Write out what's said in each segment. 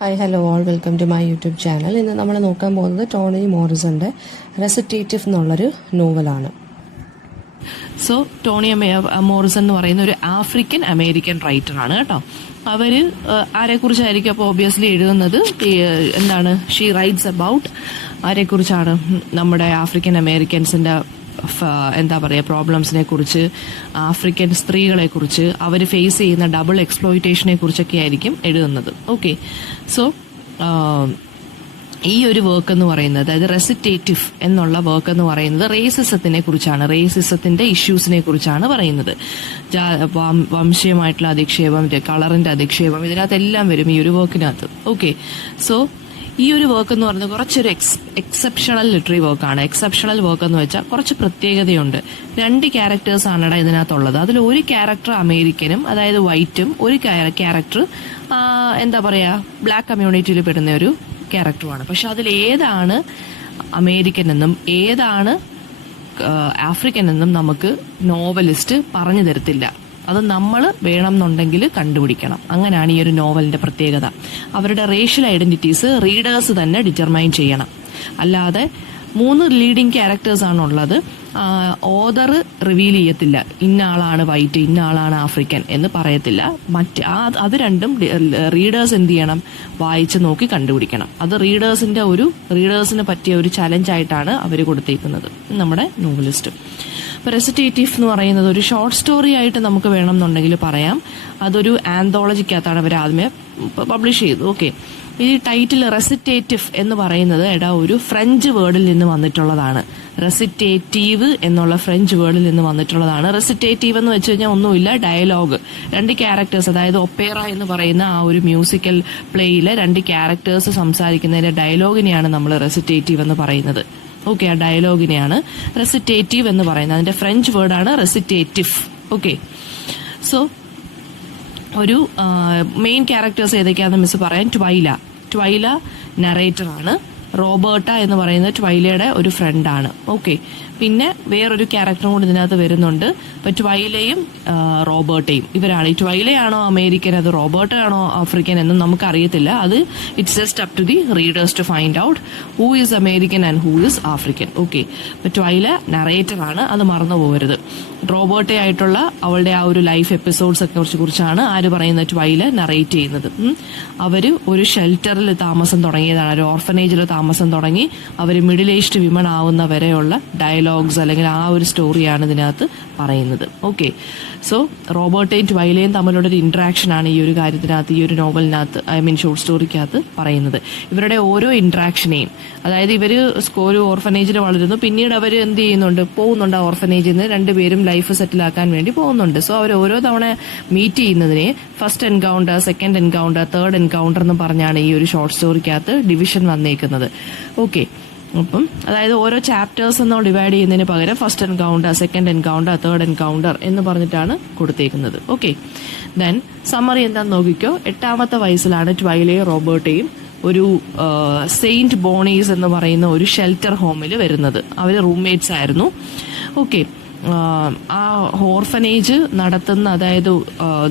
Hi hello all welcome to my YouTube channel. ഇന്ന് നമ്മൾ നോക്കാൻ പോകുന്നത് ടോണി മോറിസന്റെ റെസിറ്റേറ്റീവ് എന്നുള്ളൊരു നോവലാണ്. സോ ടോണി മോറിസൺ എന്ന് പറയുന്ന ഒരു ആഫ്രിക്കൻ അമേരിക്കൻ റൈറ്ററാണ് കേട്ടോ. അവര് ആരെക്കുറിച്ചായിരിക്കും അപ്പോൾ ഒബിയസ്ലി എഴുതുന്നത്? എന്താണ് ഷീ റൈറ്റ്സ് അബൌട്ട് ആരെക്കുറിച്ചാണ്? നമ്മുടെ ആഫ്രിക്കൻ അമേരിക്കൻസിന്റെ എന്താ പറയുക പ്രോബ്ലംസിനെ കുറിച്ച്, ആഫ്രിക്കൻ സ്ത്രീകളെ കുറിച്ച്, അവർ ഫേസ് ചെയ്യുന്ന ഡബിൾ എക്സ്പ്ലോയിറ്റേഷനെ കുറിച്ചൊക്കെ ആയിരിക്കും എഴുതുന്നത്. ഓക്കെ, സോ ഈ ഒരു വർക്ക് എന്ന് പറയുന്നത്, അതായത് റെസിറ്റേറ്റീവ് എന്നുള്ള വർക്ക് എന്ന് പറയുന്നത് റേസിസത്തിനെ കുറിച്ചാണ്, റേസിസത്തിന്റെ ഇഷ്യൂസിനെ കുറിച്ചാണ് പറയുന്നത്. വംശീയമായിട്ടുള്ള അധിക്ഷേപം, കളറിന്റെ അധിക്ഷേപം, ഇതിനകത്തെല്ലാം വരും ഈ ഒരു വർക്കിനകത്ത്. ഓക്കെ, സോ ഈ ഒരു വർക്ക് എന്ന് പറയുന്നത് കുറച്ചൊരു എക്സെപ്ഷണൽ ലിറ്ററി വർക്കാണ്. എക്സെപ്ഷണൽ വർക്ക് എന്ന് വെച്ചാൽ കുറച്ച് പ്രത്യേകതയുണ്ട്. 2 ക്യാരക്ടേഴ്സ് ആണ് ഇതിനകത്തുള്ളത്. അതിൽ ഒരു ക്യാരക്ടർ അമേരിക്കനും, അതായത് വൈറ്റും, ഒരു ക്യാരക്ടർ എന്താ പറയാ ബ്ലാക്ക് കമ്മ്യൂണിറ്റിയിൽ പെടുന്ന ഒരു ക്യാരക്ടറുമാണ്. പക്ഷെ അതിൽ ഏതാണ് അമേരിക്കൻ എന്നും ഏതാണ് ആഫ്രിക്കൻ എന്നും നമുക്ക് നോവലിസ്റ്റ് പറഞ്ഞു തരത്തില്ല. അത് നമ്മൾ വേണമെന്നുണ്ടെങ്കിൽ കണ്ടുപിടിക്കണം. അങ്ങനെയാണ് ഈ ഒരു നോവലിന്റെ പ്രത്യേകത. അവരുടെ റേഷ്യൽ ഐഡന്റിറ്റീസ് റീഡേഴ്സ് തന്നെ ഡിറ്റർമൈൻ ചെയ്യണം. അല്ലാതെ 3 ലീഡിങ് ക്യാരക്ടേഴ്സ് ആണുള്ളത്. ഓതർ റിവീൽ ചെയ്യത്തില്ല, ഇന്ന ആളാണ് വൈറ്റ്, ഇന്ന ആളാണ് ആഫ്രിക്കൻ എന്ന് പറയത്തില്ല. അത് രണ്ടും റീഡേഴ്സ് എന്ത് ചെയ്യണം? വായിച്ച് നോക്കി കണ്ടുപിടിക്കണം. അത് റീഡേഴ്സിന് പറ്റിയ ഒരു ചലഞ്ചായിട്ടാണ് അവർ കൊടുത്തേക്കുന്നത് നമ്മുടെ നോവലിസ്റ്റ്. ഇപ്പൊ റെസിറ്റേറ്റീവ് എന്ന് പറയുന്നത് ഒരു ഷോർട്ട് സ്റ്റോറി ആയിട്ട് നമുക്ക് വേണമെന്നുണ്ടെങ്കിൽ പറയാം. അതൊരു ആന്തോളജിക്കകത്താണ് അവർ ആദ്യമേ പബ്ലിഷ് ചെയ്തത്. ഓക്കെ, ഈ ടൈറ്റിൽ റെസിറ്റേറ്റീവ് എന്ന് പറയുന്നത് ഒരു ഫ്രഞ്ച് വേർഡിൽ നിന്ന് വന്നിട്ടുള്ളതാണ്. റെസിറ്റേറ്റീവ് എന്നുള്ള ഫ്രഞ്ച് വേർഡിൽ നിന്ന് വന്നിട്ടുള്ളതാണ്. റെസിറ്റേറ്റീവ് എന്ന് വെച്ച് കഴിഞ്ഞാൽ ഒന്നുമില്ല, ഡയലോഗ്. 2 ക്യാരക്ടേഴ്സ്, അതായത് ഒപ്പേറ എന്ന് പറയുന്ന ആ ഒരു മ്യൂസിക്കൽ പ്ലേയിലെ 2 ക്യാരക്ടേഴ്സ് സംസാരിക്കുന്നതിന്റെ ഡയലോഗിനെയാണ് നമ്മൾ റെസിറ്റേറ്റീവ് എന്ന് പറയുന്നത്. ഓക്കെ, ആ ഡയലോഗിനെയാണ് റെസിറ്റേറ്റീവ് എന്ന് പറയുന്നത്. അതിന്റെ ഫ്രഞ്ച് വേർഡാണ് റെസിറ്റേറ്റീവ്. ഓക്കെ, സോ ഒരു മെയിൻ ക്യാരക്ടേഴ്സ് ഏതൊക്കെയാണെന്ന് മിസ് പറയാൻ. ട്വൈല നറേറ്റർ ആണ്. റോബർട്ട എന്ന് പറയുന്നത് ട്വൈലയുടെ ഒരു ഫ്രണ്ടാണ്. ഓക്കെ, പിന്നെ വേറൊരു ക്യാരക്ടറും കൂടി ഇതിനകത്ത് വരുന്നുണ്ട്. ഇപ്പൊ ട്വൈലയും റോബർട്ടയും ഇവരാണ്. ഈ ട്വൈലയാണോ അമേരിക്കൻ, അത് റോബർട്ട ആണോ ആഫ്രിക്കൻ എന്നും നമുക്ക് അറിയത്തില്ല. അത് it's just up to the readers to find out who is American and who is African. Okay, ഇപ്പൊ ട്വൈല നറേറ്റർ ആണ്, അത് മറന്നു പോകരുത്. റോബർട്ട ആയിട്ടുള്ള അവളുടെ ആ ഒരു ലൈഫ് എപ്പിസോഡ്സ് ഒക്കെ കുറിച്ചാണ് ആര് പറയുന്നത്? ട്വൈല നറേറ്റ് ചെയ്യുന്നത്. അവര് ഒരു ഷെൽട്ടറിൽ താമസം തുടങ്ങിയതാണ്, ഒരു ഓർഫനേജിൽ താമസം തുടങ്ങി അവര് മിഡിൽ ഏജ്ഡ് വിമൺ ആവുന്ന വരെയുള്ള ഡയലോഗ്സ് അല്ലെങ്കിൽ ആ ഒരു സ്റ്റോറിയാണ് ഇതിനകത്ത് പറയുന്നത്. ഓക്കെ, സോ റോബർട്ടയും ട്വൈലയും തമ്മിലുള്ള ഒരു ഇന്ററാക്ഷൻ ആണ് ഈ ഒരു കാര്യത്തിനകത്ത്, ഈ ഒരു നോവലിനകത്ത്, ഷോർട്ട് സ്റ്റോറിക്കകത്ത് പറയുന്നത്. ഇവരുടെ ഓരോ ഇന്ററാക്ഷനെയും, അതായത് ഇവര് ഒരു ഓർഫനേജിൽ വളരുന്നു, പിന്നീട് അവർ എന്ത് പോകുന്നുണ്ട് ആ ഓർഫനേജിൽ നിന്ന്, 2 പേരും ലൈഫ് സെറ്റിൽ ആക്കാൻ വേണ്ടി പോകുന്നുണ്ട്. സോ അവർ ഓരോ തവണ മീറ്റ് ചെയ്യുന്നതിനെ first encounter, second encounter, third encounter എന്ന് പറഞ്ഞാണ് ഈ ഒരു ഷോർട്ട് സ്റ്റോറിക്കകത്ത് ഡിവിഷൻ വന്നേക്കുന്നത്. ഓക്കെ, അപ്പം അതായത് ഓരോ ചാപ്റ്റേഴ്സ് എന്നോ ഡിവൈഡ് ചെയ്യുന്നതിന് പകരം first encounter, second encounter, third encounter എന്ന് പറഞ്ഞിട്ടാണ് കൊടുത്തേക്കുന്നത്. ഓക്കെ, ദെൻ സമ്മറി എന്താന്ന് നോക്കിക്കോ. 8ാമത്തെ വയസ്സിലാണ് ട്വൈലയും റോബർട്ടയും ഒരു സെയിന്റ് ബോണീസ് എന്ന് പറയുന്ന ഒരു ഷെൽട്ടർ ഹോമിൽ വരുന്നത്. അവര് റൂംമേറ്റ്സ് ആയിരുന്നു. ഓക്കെ, ആ ഓർഫനേജ് നടത്തുന്ന, അതായത്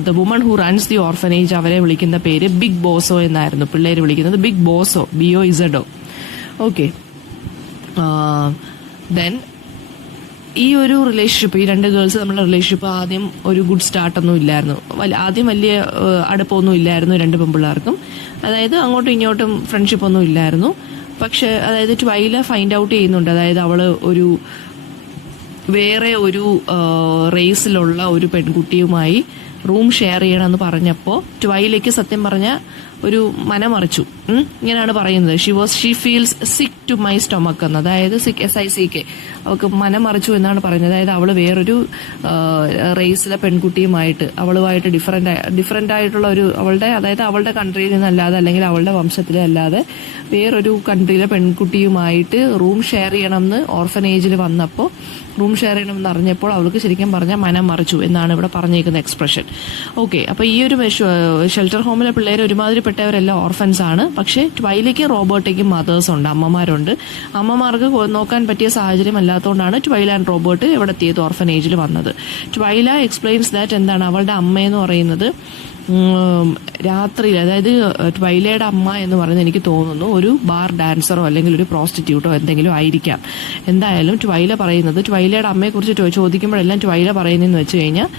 the woman who runs the orphanage, അവരെ വിളിക്കുന്ന പേര് ബിഗ് ബോസോ എന്നായിരുന്നു പിള്ളേര് വിളിക്കുന്നത്. Big bozo, BOZO. Okay, then ഈ ഒരു റിലേഷൻഷിപ്പ്, ഈ 2 ഗേൾസ് തമ്മിലുള്ള റിലേഷൻഷിപ്പ് ആദ്യം ഒരു ഗുഡ് സ്റ്റാർട്ടൊന്നും ഇല്ലായിരുന്നു. ആദ്യം വലിയ അടുപ്പമൊന്നും ഇല്ലായിരുന്നു 2 പെൺപിള്ളേർക്കും. അതായത് അങ്ങോട്ടും ഇങ്ങോട്ടും ഫ്രണ്ട്ഷിപ്പ് ഒന്നും ഇല്ലായിരുന്നു. പക്ഷെ അതായത് ട്വൈല ഫൈൻഡ് ഔട്ട് ചെയ്യുന്നുണ്ട്, അതായത് അവള് വേറെ ഒരു റേസിലുള്ള ഒരു പെൺകുട്ടിയുമായി റൂം ഷെയർ ചെയ്യണമെന്ന് പറഞ്ഞപ്പോൾ ട്വൈലയ്ക്ക് സത്യം പറഞ്ഞ ഒരു മനമറിച്ചു. ഇങ്ങനെയാണ് പറയുന്നത്, ഷീ ഫീൽസ് സിക്ക് ടു മൈ സ്റ്റൊമക്ക് എന്ന്, അതായത് SICK, അവൾക്ക് മനമറിച്ചു എന്നാണ് പറയുന്നത്. അതായത് അവള് വേറൊരു റേസിലെ പെൺകുട്ടിയുമായിട്ട്, അവളുമായിട്ട് ഡിഫറെന്റ് ആയിട്ടുള്ള ഒരു അതായത് അവളുടെ കൺട്രിയിൽ നിന്നല്ലാതെ അല്ലെങ്കിൽ അവളുടെ വംശത്തിലെ അല്ലാതെ വേറൊരു കൺട്രിയിലെ പെൺകുട്ടിയുമായിട്ട് റൂം ഷെയർ ചെയ്യണമെന്ന് ഓർഫനേജിൽ വന്നപ്പോൾ, റൂം ഷെയർ ചെയ്യണമെന്ന് അറിഞ്ഞപ്പോൾ അവൾക്ക് ശരിക്കും പറഞ്ഞാൽ മനം മറിച്ചു എന്നാണ് ഇവിടെ പറഞ്ഞേക്കുന്ന എക്സ്പ്രഷൻ. ഓക്കെ, അപ്പൊ ഈ ഒരു ഷെൽട്ടർ ഹോമിലെ പിള്ളേർ ഒരുമാതിരിപ്പെട്ടവരെല്ലാം ഓർഫൻസ് ആണ്. പക്ഷേ ട്വൈലയ്ക്കും റോബർട്ടയ്ക്കും മദേഴ്സ് ഉണ്ട്, അമ്മമാരുണ്ട്. അമ്മമാർക്ക് നോക്കാൻ പറ്റിയ സാഹചര്യം അല്ലാത്തതുകൊണ്ടാണ് ട്വൈല ആൻഡ് റോബർട്ട് ഇവിടെ എത്തിയത്, ഓർഫനേജിൽ വന്നത്. ട്വൈല എക്സ്പ്ലെയിൻസ് ദാറ്റ് എന്താണ് അവളുടെ അമ്മയെന്ന് പറയുന്നത് രാത്രിയിൽ, അതായത് ട്വൈലയുടെ അമ്മ എന്ന് പറയുന്നത് എനിക്ക് തോന്നുന്നു ഒരു ബാർ ഡാൻസറോ അല്ലെങ്കിൽ ഒരു പ്രോസ്റ്റിറ്റ്യൂട്ടോ എന്തെങ്കിലും ആയിരിക്കാം. എന്തായാലും ട്വൈല പറയുന്നത്, ട്വൈലയുടെ അമ്മയെക്കുറിച്ച് ചോദിക്കുമ്പോഴെല്ലാം ട്വൈല പറയുന്നതെന്ന് വെച്ച് കഴിഞ്ഞാൽ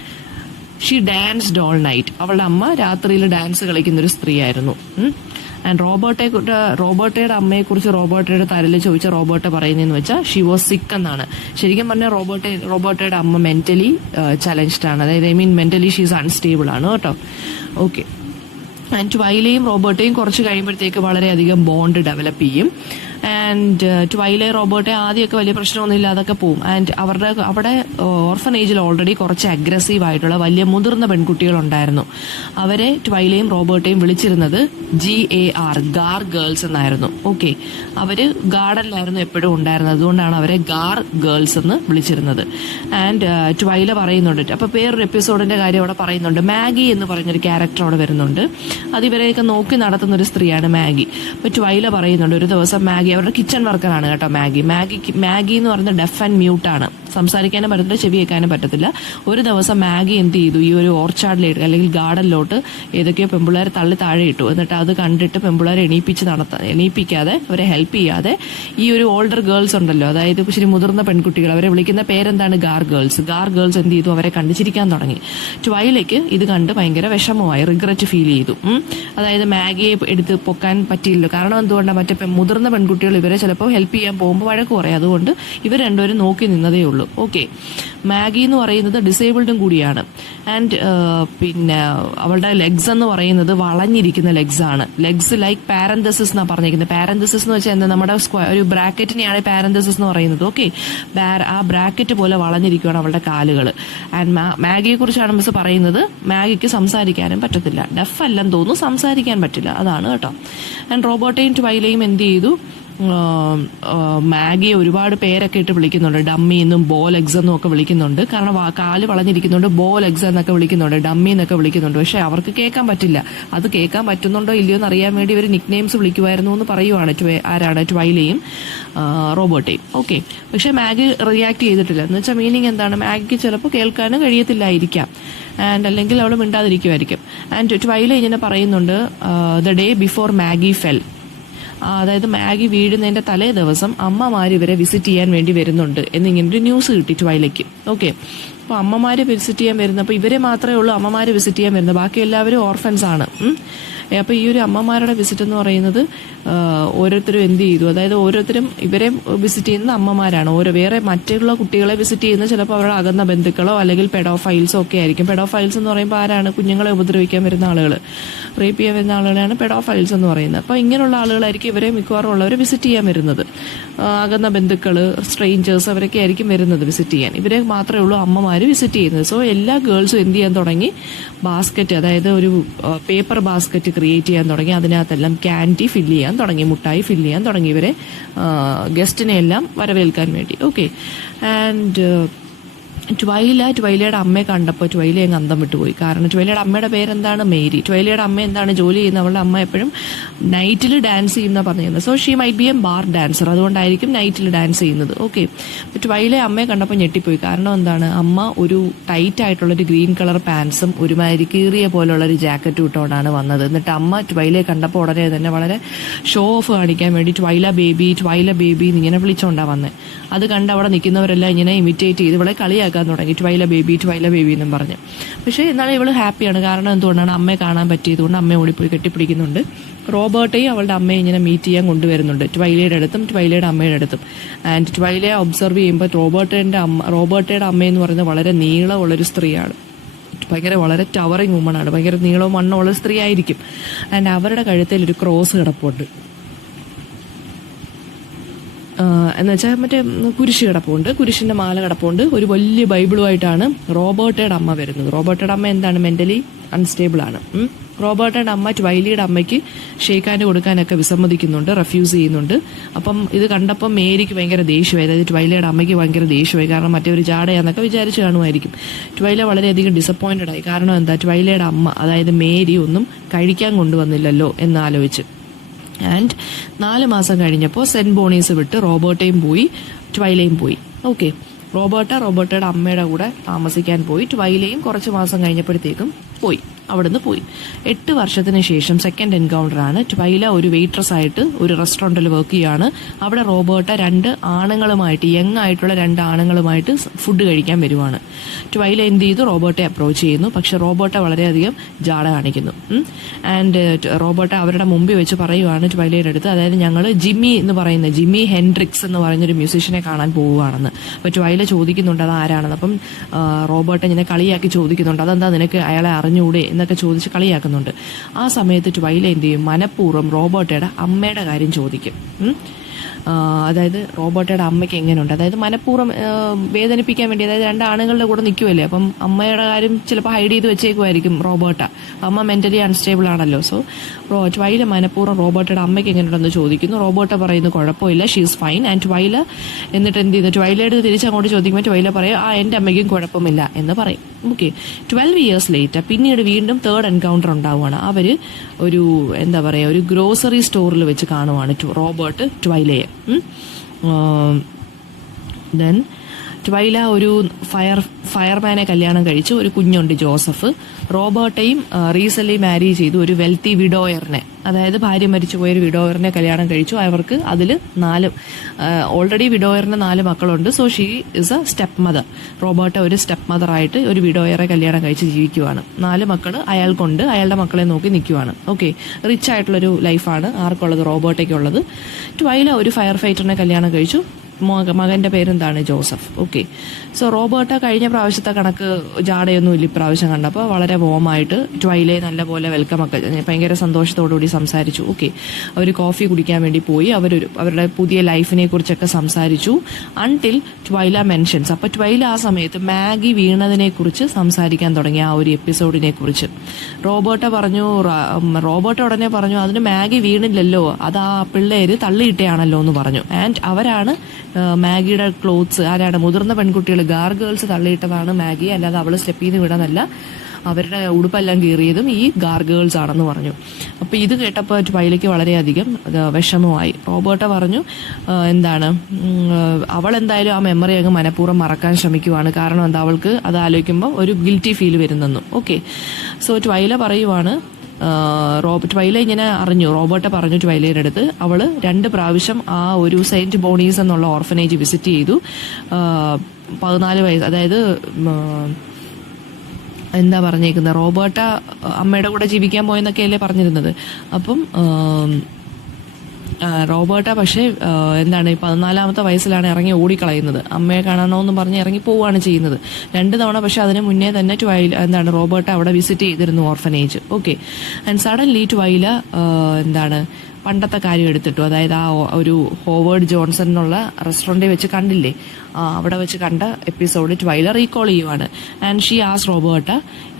ഷീ ഡാൻസ്ഡ് ഓൾ നൈറ്റ്. അവളുടെ അമ്മ രാത്രിയിൽ ഡാൻസ് കളിക്കുന്ന ഒരു സ്ത്രീയായിരുന്നു. ആൻഡ് റോബർട്ടയുടെ അമ്മയെക്കുറിച്ച് റോബർട്ടയുടെ തലയിൽ ചോദിച്ച റോബർട്ട പറയുന്നതെന്ന് വെച്ചാൽ ഷീ വാസ് സിക്ക് എന്നാണ്. ശരിക്കും പറഞ്ഞാൽ റോബർട്ടയുടെ അമ്മ മെന്റലി ചലഞ്ച്ഡ് ആണ്, അതായത് മെന്റലി ഷീസ് അൺസ്റ്റേബിൾ ആണ് കേട്ടോ. ഓക്കെ. ആൻഡ് ട്വൈലയും റോബർട്ടയും കുറച്ച് കഴിയുമ്പോഴത്തേക്ക് വളരെയധികം ബോണ്ട് ഡെവലപ്പ് ചെയ്യും. ആൻഡ് ട്വൈല റോബർട്ടെ ആദ്യമൊക്കെ വലിയ പ്രശ്നമൊന്നും ഇല്ലാതൊക്കെ പോവും. ആൻഡ് അവിടെ ഓർഫനേജിൽ ഓൾറെഡി കുറച്ച് അഗ്രസീവ് ആയിട്ടുള്ള വലിയ മുതിർന്ന പെൺകുട്ടികളുണ്ടായിരുന്നു. അവരെ ട്വൈലയും റോബർട്ടയും വിളിച്ചിരുന്നത് GAR, ഗാർ ഗേൾസ് എന്നായിരുന്നു. ഓക്കെ. അവര് ഗാർഡനിലായിരുന്നു എപ്പോഴും ഉണ്ടായിരുന്നത്, അതുകൊണ്ടാണ് അവരെ ഗാർ ഗേൾസ് എന്ന് വിളിച്ചിരുന്നത്. ആൻഡ് ട്വൈല പറയുന്നുണ്ട്, അപ്പൊ വേറൊരു എപ്പിസോഡിന്റെ കാര്യം അവിടെ പറയുന്നുണ്ട്. മാഗി എന്ന് പറയുന്നൊരു ക്യാരക്ടർ അവിടെ വരുന്നുണ്ട്. അത് ഇവരെയൊക്കെ നോക്കി നടത്തുന്ന ഒരു സ്ത്രീയാണ് മാഗി. അപ്പൊ ട്വൈല പറയുന്നുണ്ട് ഒരു ദിവസം മാഗി, അവരുടെ കിച്ചൺ വർക്കറാണ് കേട്ടോ മാഗി എന്ന് പറയുന്നത് ഡെഫ് ആൻഡ് മ്യൂട്ട് ആണ്, സംസാരിക്കാനും പറ്റത്തില്ല, ചെവി കേൾക്കാനും പറ്റത്തില്ല. ഒരു ദിവസം മാഗി എന്ത് ചെയ്തു, ഈ ഒരു ഓർച്ചാർഡിലേക്ക് അല്ലെങ്കിൽ ഗാർഡനിലോട്ട് ഏതൊക്കെയോ പെമ്പിള്ളേരെ തള്ളി താഴെ ഇട്ടു. എന്നിട്ട് അത് കണ്ടിട്ട് പെമ്പിള്ളേരെ എണീപ്പിക്കാതെ അവരെ ഹെൽപ്പ് ചെയ്യാതെ ഈ ഒരു ഓൾഡർ ഗേൾസ് ഉണ്ടല്ലോ, അതായത് ഇച്ചിരി മുതിർന്ന പെൺകുട്ടികൾ, അവരെ വിളിക്കുന്ന പേരെന്താണ്, ഗാർ ഗേൾസ് എന്ത് ചെയ്തു, അവരെ കണ്ടിച്ചിരിക്കാൻ തുടങ്ങി. ട്വൈലയ്ക്ക് ഇത് കണ്ട് ഭയങ്കര വിഷമമായി, റിഗ്രറ്റ് ഫീൽ ചെയ്തു. അതായത് മാഗിയെ എടുത്ത് പൊക്കാൻ പറ്റിയില്ല. കാരണം എന്തുകൊണ്ടാണ്, മറ്റേ മുതിർന്ന പെൺകുട്ടികൾ ഇവരെ ചിലപ്പോൾ ഹെൽപ്പ് ചെയ്യാൻ പോകുമ്പോൾ വഴക്ക് പറയും. അതുകൊണ്ട് ഇവർ രണ്ടുപേരും നോക്കി നിന്നതേ ഉള്ളൂ. ഓക്കെ. മാഗി എന്ന് പറയുന്നത് ഡിസേബിൾഡും കൂടിയാണ്. ആൻഡ് പിന്നെ അവളുടെ ലെഗ്സ് എന്ന് പറയുന്നത് വളഞ്ഞിരിക്കുന്ന ലെഗ്സ് ആണ്. ലെഗ്സ് ലൈക്ക് പാരന്തസിസ് എന്നാണ് പറഞ്ഞിരിക്കുന്നത്. പാരന്തസിസ് എന്ന് വെച്ചാൽ എന്താ, നമ്മുടെ ഒരു ബ്രാക്കറ്റിനെയാണ് പാരന്തസിസ് എന്ന് പറയുന്നത്. ഓക്കെ. ആ ബ്രാക്കറ്റ് പോലെ വളഞ്ഞിരിക്കുകയാണ് അവളുടെ കാലുകൾ. ആൻഡ് മാഗിയെ കുറിച്ചാണ് മിസ് പറയുന്നത്, മാഗിക്ക് സംസാരിക്കാനും പറ്റത്തില്ല, ഡെഫ് അല്ലെന്ന് തോന്നുന്നു, സംസാരിക്കാൻ പറ്റില്ല, അതാണ് കേട്ടോ. ആൻഡ് റോബർട്ടയും ട്വൈലയും എന്ത് ചെയ്തു, മാഗിയെ ഒരുപാട് പേരൊക്കെ ഇട്ട് വിളിക്കുന്നുണ്ട്. ഡമ്മി എന്നും ബോൾ എഗ്സ് എന്നും ഒക്കെ വിളിക്കുന്നുണ്ട്. കാരണം കാല് വളഞ്ഞിരിക്കുന്നുണ്ട്, ബോൾ എഗ്സ് എന്നൊക്കെ വിളിക്കുന്നുണ്ട്, ഡമ്മി എന്നൊക്കെ വിളിക്കുന്നുണ്ട്. പക്ഷെ അവർക്ക് കേൾക്കാൻ പറ്റില്ല. അത് കേൾക്കാൻ പറ്റുന്നുണ്ടോ ഇല്ലയോ എന്ന് അറിയാൻ വേണ്ടി ഇവർ നിക് നെയിംസ് വിളിക്കുമായിരുന്നു എന്ന് പറയുവാണ് ആരാണ്, ട്വൈലയും റോബർട്ടയും. ഓക്കെ. പക്ഷെ മാഗി റിയാക്ട് ചെയ്തിട്ടില്ല. എന്ന് വെച്ചാൽ മീനിങ് എന്താണ്, മാഗിക്ക് ചിലപ്പോൾ കേൾക്കാനും കഴിയത്തില്ലായിരിക്കാം, ആൻഡ് അല്ലെങ്കിൽ അവൾ മിണ്ടാതിരിക്കുമായിരിക്കും. ആൻഡ് ട്വൈല ഇങ്ങനെ പറയുന്നുണ്ട്, the day before Maggie fell, അതായത് മാഗി വീഴുന്നതിന്റെ തലേ ദിവസം അമ്മമാർ ഇവരെ വിസിറ്റ് ചെയ്യാൻ വേണ്ടി വരുന്നുണ്ട് എന്നിങ്ങനൊരു ന്യൂസ് കിട്ടി ട്വൈലയ്ക്ക്. ഓക്കെ. അപ്പൊ അമ്മമാര് വിസിറ്റ് ചെയ്യാൻ വരുന്നത്, അപ്പൊ ഇവരെ മാത്രമേ ഉള്ളൂ അമ്മമാര് വിസിറ്റ് ചെയ്യാൻ വരുന്നത്, ബാക്കി എല്ലാവരും ഓർഫൻസ് ആണ്. അപ്പൊ ഈ ഒരു അമ്മമാരുടെ വിസിറ്റ് എന്ന് പറയുന്നത് ഓരോരുത്തരും എന്ത് ചെയ്തു, അതായത് ഓരോരുത്തരും ഇവരെ വിസിറ്റ് ചെയ്യുന്നത് അമ്മമാരാണ്. വേറെ മറ്റുള്ള കുട്ടികളെ വിസിറ്റ് ചെയ്യുന്നത് ചിലപ്പോൾ അവരുടെ അകന്ന ബന്ധുക്കളോ അല്ലെങ്കിൽ പെഡോഫൈൽസോ ഒക്കെ ആയിരിക്കും. പെഡോഫൈൽസ് എന്ന് പറയുമ്പോൾ ആരാണ്, കുഞ്ഞുങ്ങളെ ഉപദ്രവിക്കാൻ വരുന്ന ആളുകൾ, റേപ്പ് ചെയ്യാൻ വരുന്ന ആളുകളെയാണ് പെഡോഫൈൽസ് എന്ന് പറയുന്നത്. അപ്പൊ ഇങ്ങനെയുള്ള ആളുകളായിരിക്കും ഇവരെ മിക്കവാറും ഉള്ളവർ വിസിറ്റ് ചെയ്യാൻ വരുന്നത്. അകന്ന ബന്ധുക്കള്, സ്ട്രേഞ്ചേഴ്സ്, അവരൊക്കെ ആയിരിക്കും വരുന്നത് വിസിറ്റ് ചെയ്യാൻ. ഇവരെ മാത്രമേ ഉള്ളൂ അമ്മമാര് വിസിറ്റ് ചെയ്യുന്നത്. സോ എല്ലാ ഗേൾസും എന്ത് ചെയ്യാൻ തുടങ്ങി, ബാസ്ക്കറ്റ്, അതായത് ഒരു പേപ്പർ ബാസ്ക്കറ്റ് ക്രിയേറ്റ് ചെയ്യാൻ തുടങ്ങി. അതിനകത്തെല്ലാം ക്യാൻഡി ഫില്ല് ചെയ്യാൻ തുടങ്ങി, മുട്ടായി ഫില്ല് ചെയ്യാൻ തുടങ്ങി, ഇവരെ ഗസ്റ്റിനെ എല്ലാം വരവേൽക്കാൻ വേണ്ടി. ഓക്കെ. ആൻഡ് ട്വൈലയുടെ അമ്മയെ കണ്ടപ്പോൾ ട്വൈല അങ്ങ് അന്തം വിട്ടുപോയി. കാരണം ട്വൈലയുടെ അമ്മയുടെ പേരെന്താണ്, മേരി. ട്വൈലയുടെ അമ്മ എന്താണ് ജോലി ചെയ്യുന്നത്, അവളുടെ അമ്മ എപ്പോഴും നൈറ്റിൽ ഡാൻസ് ചെയ്യുന്ന പറഞ്ഞിരുന്നത്. So she might be A bar dancer, അതുകൊണ്ടായിരിക്കും നൈറ്റിൽ ഡാൻസ് ചെയ്യുന്നത്. ഓക്കെ. ട്വൈല അമ്മയെ കണ്ടപ്പോൾ ഞെട്ടിപ്പോയി. കാരണം എന്താണ്, അമ്മ ഒരു ടൈറ്റ് ആയിട്ടുള്ളൊരു ഗ്രീൻ കളർ പാൻസും ഒരുമാതിരി കീറിയ പോലുള്ളൊരു ജാക്കറ്റും ഇട്ടുകൊണ്ടാണ് വന്നത്. എന്നിട്ട് അമ്മ ട്വൈലയെ കണ്ടപ്പോൾ ഉടനെ തന്നെ വളരെ ഷോ ഓഫ് കാണിക്കാൻ വേണ്ടി ട്വൈല ബേബി ഇങ്ങനെ വിളിച്ചോണ്ടാണ് വന്നത്. അത് കണ്ട് അവിടെ നിൽക്കുന്നവരെല്ലാം ഇങ്ങനെ ഇമിറ്റേറ്റ് ചെയ്ത് ഇവളെ കളിയാക്കാൻ തുടങ്ങി, ട്വൈല ബേബി എന്നും പറഞ്ഞ്. പക്ഷേ എന്നാലും ഇവള് ഹാപ്പിയാണ്. കാരണം എന്തുകൊണ്ടാണ്, അമ്മയെ കാണാൻ പറ്റിയതുകൊണ്ട് അമ്മയെ ഓടിപ്പോയി കെട്ടിപ്പിടിക്കുന്നുണ്ട്. റോബർട്ടയും അവളുടെ അമ്മയെ ഇങ്ങനെ മീറ്റ് ചെയ്യാൻ കൊണ്ടുവരുന്നുണ്ട്, ട്വൈലയുടെ അടുത്തും ട്വൈലയുടെ അമ്മയുടെ അടുത്തും. ആൻഡ് ട്വൈലയെ ഒബ്സർവ് ചെയ്യുമ്പോൾ റോബർട്ടയുടെ അമ്മയെന്ന് പറയുന്നത് വളരെ നീളമുള്ളൊരു സ്ത്രീയാണ്. വളരെ ടവറിങ് വുമണാണ്, ഭയങ്കര നീളവും വണ്ണമുള്ള സ്ത്രീ ആയിരിക്കും. ആൻഡ് അവരുടെ കഴുത്തിൽ ഒരു ക്രോസ് കിടപ്പുണ്ട്, എന്ന് വെച്ചാൽ മറ്റേ കുരിശ് കിടപ്പുണ്ട്, കുരിശിന്റെ മാല കിടപ്പുണ്ട്. ഒരു വലിയ ബൈബിളുമായിട്ടാണ് റോബർട്ടയുടെ അമ്മ വരുന്നത്. റോബർട്ടയുടെ അമ്മ എന്താണ്, മെന്റലി അൺസ്റ്റേബിൾ ആണ്. റോബർട്ടയുടെ അമ്മ ട്വൈലിയുടെ അമ്മയ്ക്ക് ഷേക്ക് ഹാൻഡ് കൊടുക്കാനൊക്കെ വിസമ്മതിക്കുന്നുണ്ട്, റെഫ്യൂസ് ചെയ്യുന്നുണ്ട്. അപ്പം ഇത് കണ്ടപ്പോൾ മേരിക്ക് ഭയങ്കര ദേഷ്യമായി, അതായത് ട്വൈലയുടെ അമ്മയ്ക്ക് ഭയങ്കര ദേഷ്യമായി. കാരണം മറ്റേ ഒരു ജാടയാന്നൊക്കെ വിചാരിച്ച് കാണുമായിരിക്കും. ട്വൈല വളരെയധികം ഡിസപ്പോയിന്റഡ് ആയി. കാരണം എന്താ, ട്വൈലയുടെ അമ്മ അതായത് മേരി ഒന്നും കഴിക്കാൻ കൊണ്ടുവന്നില്ലല്ലോ എന്നാലോചിച്ച്. ആൻഡ് 4 മാസം കഴിഞ്ഞപ്പോൾ സെന്റ് ബോണീസ് വിട്ട് റോബർട്ടയും പോയി, ട്വൈലയും പോയി. ഓക്കെ. റോബർട്ടയുടെ അമ്മയുടെ കൂടെ താമസിക്കാൻ പോയി. ട്വൈലയും കുറച്ച് മാസം കഴിഞ്ഞപ്പോഴത്തേക്കും പോയി. അവിടുന്ന് പോയി. 8 വർഷത്തിന് ശേഷം സെക്കൻഡ് എൻകൗണ്ടർ ആണ്. ട്വൈല ഒരു വെയിട്രസ് ആയിട്ട് ഒരു റെസ്റ്റോറൻറ്റിൽ വർക്ക് ചെയ്യുകയാണ്. അവിടെ റോബർട്ട 2 ആണുങ്ങളുമായിട്ട്, യങ് ആയിട്ടുള്ള 2 ആണുങ്ങളുമായിട്ട് ഫുഡ് കഴിക്കാൻ വരുവാണ്. ട്വൈല എന്ത് ചെയ്തു, റോബർട്ടെ അപ്രോച്ച് ചെയ്യുന്നു. പക്ഷെ റോബർട്ട വളരെയധികം ജാട കാണിക്കുന്നു. ആൻഡ് റോബർട്ട അവരുടെ മുമ്പിൽ വെച്ച് പറയുവാണ് ട്വൈലയുടെ അടുത്ത്, അതായത് ഞങ്ങൾ ജിമ്മി ഹെൻഡ്രിക്സ് എന്ന് പറയുന്നൊരു മ്യൂസീഷ്യനെ കാണാൻ പോവുകയാണെന്ന്. അപ്പോൾ ട്വൈല ചോദിക്കുന്നുണ്ട് അത് ആരാണെന്ന്. അപ്പം റോബർട്ട് ഇങ്ങനെ കളിയാക്കി ചോദിക്കുന്നുണ്ട്, അതെന്താ നിനക്ക് അയാളെ അറിഞ്ഞൂടെ എന്നൊക്കെ ചോദിച്ച് കളിയാക്കുന്നുണ്ട്. ആ സമയത്ത് ട്വൈല എന്ത് ചെയ്യും, മനഃപൂർവ്വം റോബർട്ടയുടെ അമ്മയുടെ കാര്യം ചോദിക്കും. അതായത് റോബർട്ടയുടെ അമ്മയ്ക്ക് എങ്ങനെയുണ്ട്, അതായത് മനഃപൂർവ്വം വേദനിപ്പിക്കാൻ വേണ്ടി, അതായത് 2 ആണുങ്ങളുടെ കൂടെ നിൽക്കുമല്ലേ, അപ്പം അമ്മയുടെ കാര്യം ചിലപ്പോൾ ഹൈഡ് ചെയ്ത് വെച്ചേക്കുമായിരിക്കും റോബർട്ട. അമ്മ മെന്റലി അൺസ്റ്റേബിൾ ആണല്ലോ. സോ ട്വൈല മനഃപൂർവ്വം റോബർട്ടയുടെ അമ്മയ്ക്ക് എങ്ങനെയുണ്ടെന്ന് ചോദിക്കുന്നു. റോബർട്ട പറയുന്നു കുഴപ്പമില്ല, ഷീസ് ഫൈൻ. ആൻഡ് ട്വൈല എന്നിട്ട് എന്ത് ചെയ്തു, ട്വൈലയുടെ തിരിച്ചങ്ങോട്ട് ചോദിക്കുമ്പോൾ ട്വൈല പറയും എൻ്റെ അമ്മയ്ക്കും കുഴപ്പമില്ല എന്ന് പറയും. ഓക്കെ, 12 years ലേറ്റർ പിന്നീട് വീണ്ടും 3rd എൻകൗണ്ടർ ഉണ്ടാവുകയാണ്. അവര് ഒരു എന്താ പറയുക, ഒരു ഗ്രോസറി സ്റ്റോറിൽ വെച്ച് കാണുവാണ് റോബർട്ട് ട്വൈലയെ. ദെൻ ട്വൈല ഒരു ഫയർമാനെ കല്യാണം കഴിച്ചു, ഒരു കുഞ്ഞുണ്ട് ജോസഫ്. റോബർട്ടയും റീസെന്റ് മാരി ചെയ്തു ഒരു വെൽത്തി വിഡോയറിനെ, അതായത് ഭാര്യ മരിച്ചു പോയൊരു വിഡോയറിനെ കല്യാണം കഴിച്ചു. അവർക്ക് അതിൽ 4 ഓൾറെഡി വിഡോയറിന് 4 മക്കളുണ്ട്. So she is A step mother. Roberta ഒരു സ്റ്റെപ്പ് മദറായിട്ട് ഒരു വിഡോയറെ കല്യാണം കഴിച്ച് ജീവിക്കുവാണ്. 4 മക്കൾ അയാൾക്കുണ്ട്, അയാളുടെ മക്കളെ നോക്കി നിൽക്കുവാണ്. ഓക്കെ, റിച്ച് ആയിട്ടുള്ളൊരു ലൈഫാണ് ആർക്കുള്ളത്, റോബർട്ടയ്ക്കുള്ളത്. ട്വൈല ഒരു ഫയർ ഫൈറ്ററിനെ കല്യാണം കഴിച്ചു. മകന്റെ പേരെന്താണ്, ജോസഫ്. ഓക്കെ, സോ റോബർട്ട കഴിഞ്ഞ പ്രാവശ്യത്തെ കണക്ക് ജാടയൊന്നും ഇല്ല ഇപ്രാവശ്യം കണ്ടപ്പോൾ വളരെ വോമായിട്ട് ട്വൈലയെ നല്ലപോലെ വെൽക്കം ഒക്കെ ഭയങ്കര സന്തോഷത്തോടുകൂടി സംസാരിച്ചു. ഓക്കെ, അവർ കോഫി കുടിക്കാൻ വേണ്ടി പോയി, അവരുടെ പുതിയ ലൈഫിനെ കുറിച്ചൊക്കെ സംസാരിച്ചു. അൺടിൽ ട്വൈല മെൻഷൻസ്, അപ്പൊ ട്വൈല ആ സമയത്ത് മാഗി വീണതിനെ കുറിച്ച് സംസാരിക്കാൻ തുടങ്ങി, ആ ഒരു എപ്പിസോഡിനെ കുറിച്ച്. റോബർട്ട ഉടനെ പറഞ്ഞു അതിന് മാഗി വീണില്ലല്ലോ, അത് ആ പിള്ളേര് തള്ളിയിട്ടയാണല്ലോ എന്ന് പറഞ്ഞു. ആൻഡ് അവരാണ് മാഗിയുടെ ക്ലോത്ത്സ്, ആരാണ്, മുതിർന്ന പെൺകുട്ടികൾ, ഗാർഗേൾസ് തള്ളിയിട്ടതാണ് മാഗി, അല്ലാതെ അവള് സ്റ്റെപ്പിൽ നിന്ന് വിടാനല്ല, അവരുടെ ഉടുപ്പെല്ലാം കീറിയതും ഈ ഗാർഗേൾസ് ആണെന്ന് പറഞ്ഞു. അപ്പൊ ഇത് കേട്ടപ്പോൾ ട്വൈലയ്ക്ക് വളരെയധികം വിഷമമായി. റോബർട്ട പറഞ്ഞു എന്താണ്, അവൾ എന്തായാലും ആ മെമ്മറി അങ്ങ് മനഃപൂർവ്വം മറക്കാൻ ശ്രമിക്കുവാണ്. കാരണം എന്താ, അവൾക്ക് അത് ആലോചിക്കുമ്പോൾ ഒരു ഗിൽറ്റി ഫീൽ വരുന്നെന്നും. ഓക്കെ, സോ ട്വൈല പറയുവാണ്, ട്വൈല ഇങ്ങനെ അറിഞ്ഞു, റോബർട്ട പറഞ്ഞു ട്വൈലയുടെ അടുത്ത്, അവള് 2 പ്രാവശ്യം ആ ഒരു സെയിന്റ് ബോണീസ് എന്നുള്ള ഓർഫനേജ് വിസിറ്റ് ചെയ്തു. 14 വയസ്സ്, അതായത് എന്താ പറഞ്ഞേക്കുന്നത്, റോബർട്ട അമ്മയുടെ കൂടെ ജീവിക്കാൻ പോയെന്നൊക്കെയല്ലേ പറഞ്ഞിരുന്നത്. അപ്പം റോബർട്ട പക്ഷേ എന്താണ് 14ാമത്തെ വയസ്സിലാണ് ഇറങ്ങി ഓടിക്കളയുന്നത്. അമ്മയെ കാണണമെന്നും പറഞ്ഞ് ഇറങ്ങി പോവുകയാണ് ചെയ്യുന്നത് 2 തവണ. പക്ഷെ അതിന് മുന്നേ തന്നെ റോബർട്ട അവിടെ വിസിറ്റ് ചെയ്തിരുന്നു ഓർഫനേജ്. ഓക്കെ, ആൻഡ് സഡൻലി ട്വൈല പണ്ടത്തെ കാര്യം എടുത്തിട്ടു, അതായത് ആ ഒരു ഹോവേർഡ് ജോൺസൺ എന്നുള്ള റെസ്റ്റോറൻറ്റിൽ വെച്ച് കണ്ടില്ലേ, അവിടെ വെച്ച് കണ്ട എപ്പിസോഡ് ട്വൈല റീകോൾ ചെയ്യുവാണ്. ആൻഡ് ഷീ ആസ് റോബർട്ട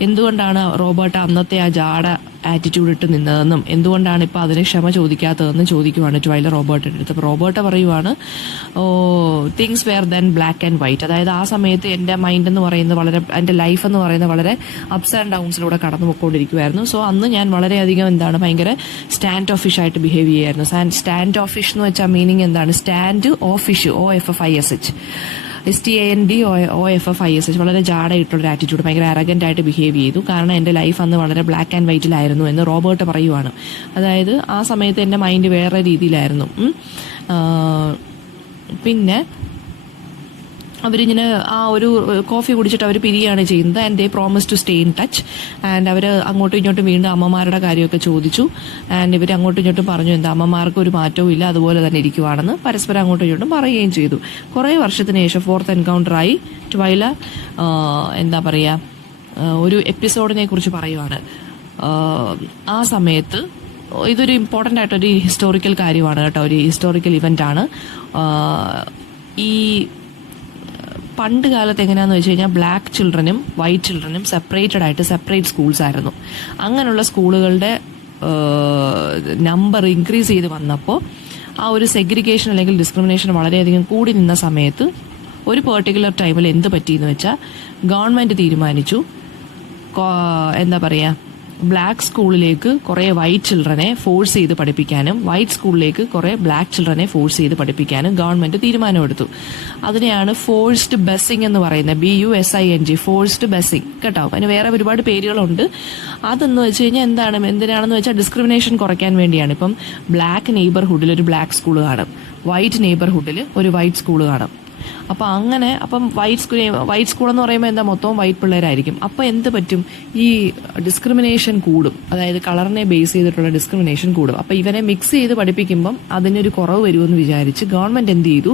എന്തുകൊണ്ടാണ് റോബർട്ട അന്നത്തെ ആ ജാട ആറ്റിറ്റ്യൂഡ് ഇട്ട് നിന്നതെന്നും എന്തുകൊണ്ടാണ് ഇപ്പൊ അതിന് ക്ഷമ ചോദിക്കാത്തതെന്നും ചോദിക്കുവാണ് ട്വൈല റോബർട്ടിന്റെ അടുത്ത്. അപ്പോൾ റോബർട്ട പറയുവാണ്, things were then black and white, അതായത് ആ സമയത്ത് എന്റെ മൈൻഡ് എന്ന് പറയുന്നത് എന്റെ ലൈഫ് എന്ന് പറയുന്നത് വളരെ അപ്സ് ആൻഡ് ഡൗൺസിലൂടെ കടന്നു പോയിക്കൊണ്ടിരിക്കുവായിരുന്നു. സോ അന്ന് ഞാൻ വളരെയധികം ഭയങ്കര സ്റ്റാൻഡ് ഓഫ് ഫിഷ് ആയിട്ട് ബിഹേവ് ചെയ്യായിരുന്നു. സ്റ്റാൻഡ് ഓഫ് ഫിഷ് എന്ന് വെച്ചാൽ മീനിങ് എന്താണ്, stand of fish, OFFISH, STANDOFFISH, വളരെ ജാടയിട്ടുള്ള ആറ്റിറ്റ്യൂഡ്, ഭയങ്കര അറഗന്റ് ആയിട്ട് ബിഹേവ് ചെയ്തു. കാരണം എന്റെ ലൈഫ് അന്ന് വളരെ ബ്ലാക്ക് ആൻഡ് വൈറ്റിലായിരുന്നു എന്ന് റോബർട്ട് പറയുവാണ്. അതായത് ആ സമയത്ത് എന്റെ മൈൻഡ് വേറെ രീതിയിലായിരുന്നു. പിന്നെ അവരിങ്ങനെ ആ ഒരു കോഫി കുടിച്ചിട്ട് അവർ പിരിയാണ് ചെയ്യുന്നത്. And they promise to stay in touch. And അവർ അങ്ങോട്ടും ഇങ്ങോട്ടും വീണ്ടും അമ്മമാരുടെ കാര്യമൊക്കെ ചോദിച്ചു. ആൻഡ് ഇവർ അങ്ങോട്ടും ഇങ്ങോട്ടും പറഞ്ഞു എന്താ അമ്മമാർക്ക് ഒരു മാറ്റവും ഇല്ല, അതുപോലെ തന്നെ ഇരിക്കുവാണെന്ന് പരസ്പരം അങ്ങോട്ടും ഇങ്ങോട്ടും പറയുകയും ചെയ്തു. കുറേ വർഷത്തിന് ശേഷം 4th എൻകൗണ്ടറായി ട്വൈല ഒരു എപ്പിസോഡിനെ കുറിച്ച് പറയുവാണ്. ആ സമയത്ത് ഇതൊരു ഇമ്പോർട്ടൻ്റ് ആയിട്ടൊരു ഹിസ്റ്റോറിക്കൽ കാര്യമാണ് കേട്ടോ, ഒരു ഹിസ്റ്റോറിക്കൽ ഇവന്റ് ആണ്. ഈ പണ്ട് കാലത്ത് എങ്ങനെയാണെന്ന് വെച്ച് കഴിഞ്ഞാൽ ബ്ലാക്ക് ചിൽഡ്രനും വൈറ്റ് ചിൽഡ്രനും സെപ്പറേറ്റ് സ്കൂൾസ് ആയിരുന്നു. അങ്ങനെയുള്ള സ്കൂളുകളുടെ നമ്പർ ഇൻക്രീസ് ചെയ്ത് വന്നപ്പോൾ ആ ഒരു സെഗ്രിഗേഷൻ അല്ലെങ്കിൽ ഡിസ്ക്രിമിനേഷൻ വളരെയധികം കൂടി നിന്ന സമയത്ത് ഒരു പെർട്ടിക്കുലർ ടൈമിൽ എന്ത് പറ്റിയെന്ന് വെച്ചാൽ ഗവൺമെന്റ് തീരുമാനിച്ചു ബ്ലാക്ക് സ്കൂളിലേക്ക് കുറെ വൈറ്റ് ചിൽഡ്രനെ ഫോഴ്സ് ചെയ്ത് പഠിപ്പിക്കാനും വൈറ്റ് സ്കൂളിലേക്ക് കുറെ ബ്ലാക്ക് ചിൽഡ്രനെ ഫോഴ്സ് ചെയ്ത് പഠിപ്പിക്കാനും ഗവൺമെന്റ് തീരുമാനമെടുത്തു. അതിനെയാണ് ഫോഴ്സ്ഡ് ബസ്സിംഗ് എന്ന് പറയുന്നത്. BUSING, ഫോഴ്സ്ഡ് ബസ്സിംഗ് കേട്ടോ. അതിന് വേറെ ഒരുപാട് പേരുകളുണ്ട്. അതെന്ന് വെച്ച് കഴിഞ്ഞാൽ എന്തിനാണെന്ന് വെച്ചാൽ ഡിസ്ക്രിമിനേഷൻ കുറയ്ക്കാൻ വേണ്ടിയാണ്. ഇപ്പം ബ്ലാക്ക് നെയ്ബർഹുഡിൽ ഒരു ബ്ലാക്ക് സ്കൂൾ കാണും, വൈറ്റ് നെയ്ബർഹുഡിൽ ഒരു വൈറ്റ് സ്കൂൾ കാണും. അപ്പം വൈറ്റ് സ്കൂൾ എന്ന് പറയുമ്പോൾ എന്താ, മൊത്തം വൈറ്റ് പിള്ളേരായിരിക്കും. അപ്പൊ എന്ത് പറ്റും, ഈ ഡിസ്ക്രിമിനേഷൻ കൂടും. അതായത് കളറിനെ ബേസ് ചെയ്തിട്ടുള്ള ഡിസ്ക്രിമിനേഷൻ കൂടും. അപ്പൊ ഇവരെ മിക്സ് ചെയ്ത് പഠിപ്പിക്കുമ്പം അതിനൊരു കുറവ് വരുമെന്ന് വിചാരിച്ച് ഗവൺമെന്റ് എന്ത് ചെയ്തു,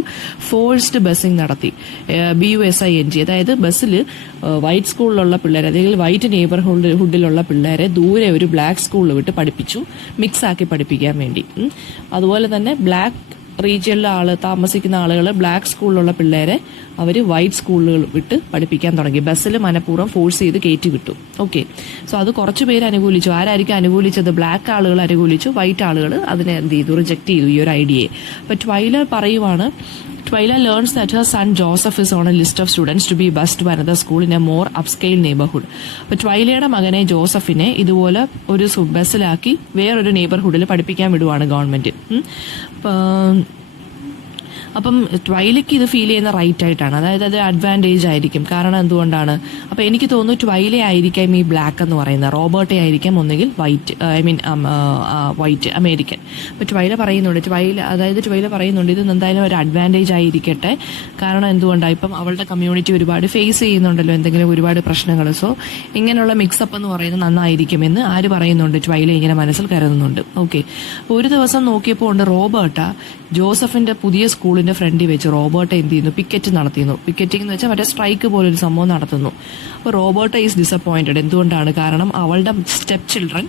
ഫോഴ്സ്ഡ് ബസ്സിംഗ് നടത്തി. BUSING, അതായത് ബസ്സിൽ വൈറ്റ് സ്കൂളിലുള്ള പിള്ളേരെ, അല്ലെങ്കിൽ വൈറ്റ് നെയ്ബർഹുഡിലുള്ള പിള്ളേരെ ദൂരെ ഒരു ബ്ലാക്ക് സ്കൂളിൽ വിട്ട് പഠിപ്പിച്ചു, മിക്സ് ആക്കി പഠിപ്പിക്കാൻ വേണ്ടി. അതുപോലെ തന്നെ ബ്ലാക്ക് റീജിയനിലെ താമസിക്കുന്ന ആളുകൾ ബ്ലാക്ക് സ്കൂളിലുള്ള പിള്ളേരെ അവർ വൈറ്റ് സ്കൂളുകൾ വിട്ട് പഠിപ്പിക്കാൻ തുടങ്ങി. ബസ്സിൽ മനഃപൂർവ്വം ഫോഴ്സ് ചെയ്ത് കയറ്റി വിട്ടു. ഓക്കെ, സോ അത് കുറച്ച് പേര് അനുകൂലിച്ചു. ആരായിരിക്കും അനുകൂലിച്ചത്? ബ്ലാക്ക് ആളുകൾ അനുകൂലിച്ചു, വൈറ്റ് ആളുകൾ അതിനെ എന്ത് ചെയ്തു, റിജക്ട് ചെയ്തു ഈ ഒരു ഐഡിയയെ. അപ്പൊ ട്വൈല പറയുവാണ്, Twyla learns that her son Joseph is on a list of students to be bused to another school in a more upscale neighborhood. അപ്പൊ ട്വൈലയുടെ മകനെ ജോസഫിനെ ഇതുപോലെ ഒരു ബസ്സിലാക്കി വേറൊരു നെയ്ബർഹുഡിൽ പഠിപ്പിക്കാൻ വിടുവാണ് ഗവൺമെന്റ്. അപ്പം ട്വൈലയ്ക്ക് ഇത് ഫീൽ ചെയ്യുന്ന റൈറ്റ് ആയിട്ടാണ്, അതായത് അത് അഡ്വാൻറ്റേജ് ആയിരിക്കും. കാരണം എന്തുകൊണ്ടാണ്, അപ്പൊ എനിക്ക് തോന്നുന്നു ട്വൈല ആയിരിക്കാം ഈ ബ്ലാക്ക് എന്ന് പറയുന്നത്, റോബർട്ടെ ആയിരിക്കാം ഒന്നുകിൽ വൈറ്റ്, വൈറ്റ് അമേരിക്കൻ. അപ്പൊ ട്വൈല പറയുന്നുണ്ട് ഇത് എന്തായാലും ഒരു അഡ്വാൻറ്റേജ് ആയിരിക്കട്ടെ. കാരണം എന്തുകൊണ്ടാണ്, ഇപ്പം അവളുടെ കമ്മ്യൂണിറ്റി ഒരുപാട് ഫേസ് ചെയ്യുന്നുണ്ടല്ലോ എന്തെങ്കിലും ഒരുപാട് പ്രശ്നങ്ങൾ. സോ ഇങ്ങനെയുള്ള മിക്സപ്പ് എന്ന് പറയുന്നത് നന്നായിരിക്കുമെന്ന് ആര് പറയുന്നുണ്ട്, ട്വൈല ഇങ്ങനെ മനസ്സിൽ കരുതുന്നുണ്ട്. ഓക്കെ, ഒരു ദിവസം നോക്കിയപ്പോൾ ഉണ്ട് റോബർട്ട ജോസഫിന്റെ പുതിയ സ്കൂളിന്റെ ഫ്രണ്ടിൽ വെച്ച് റോബർട്ട എന്ത് ചെയ്യുന്നു, പിക്കറ്റ് നടത്തിയിരുന്നു. പിക്കറ്റിംഗ് എന്ന് വെച്ചാൽ മറ്റേ സ്ട്രൈക്ക് പോലൊരു സംഭവം നടത്തുന്നു. അപ്പോൾ റോബർട്ട ഈസ് ഡിസപ്പോയിന്റഡ്. എന്തുകൊണ്ടാണ്? കാരണം അവളുടെ സ്റ്റെപ്പ് ചിൽഡ്രൻ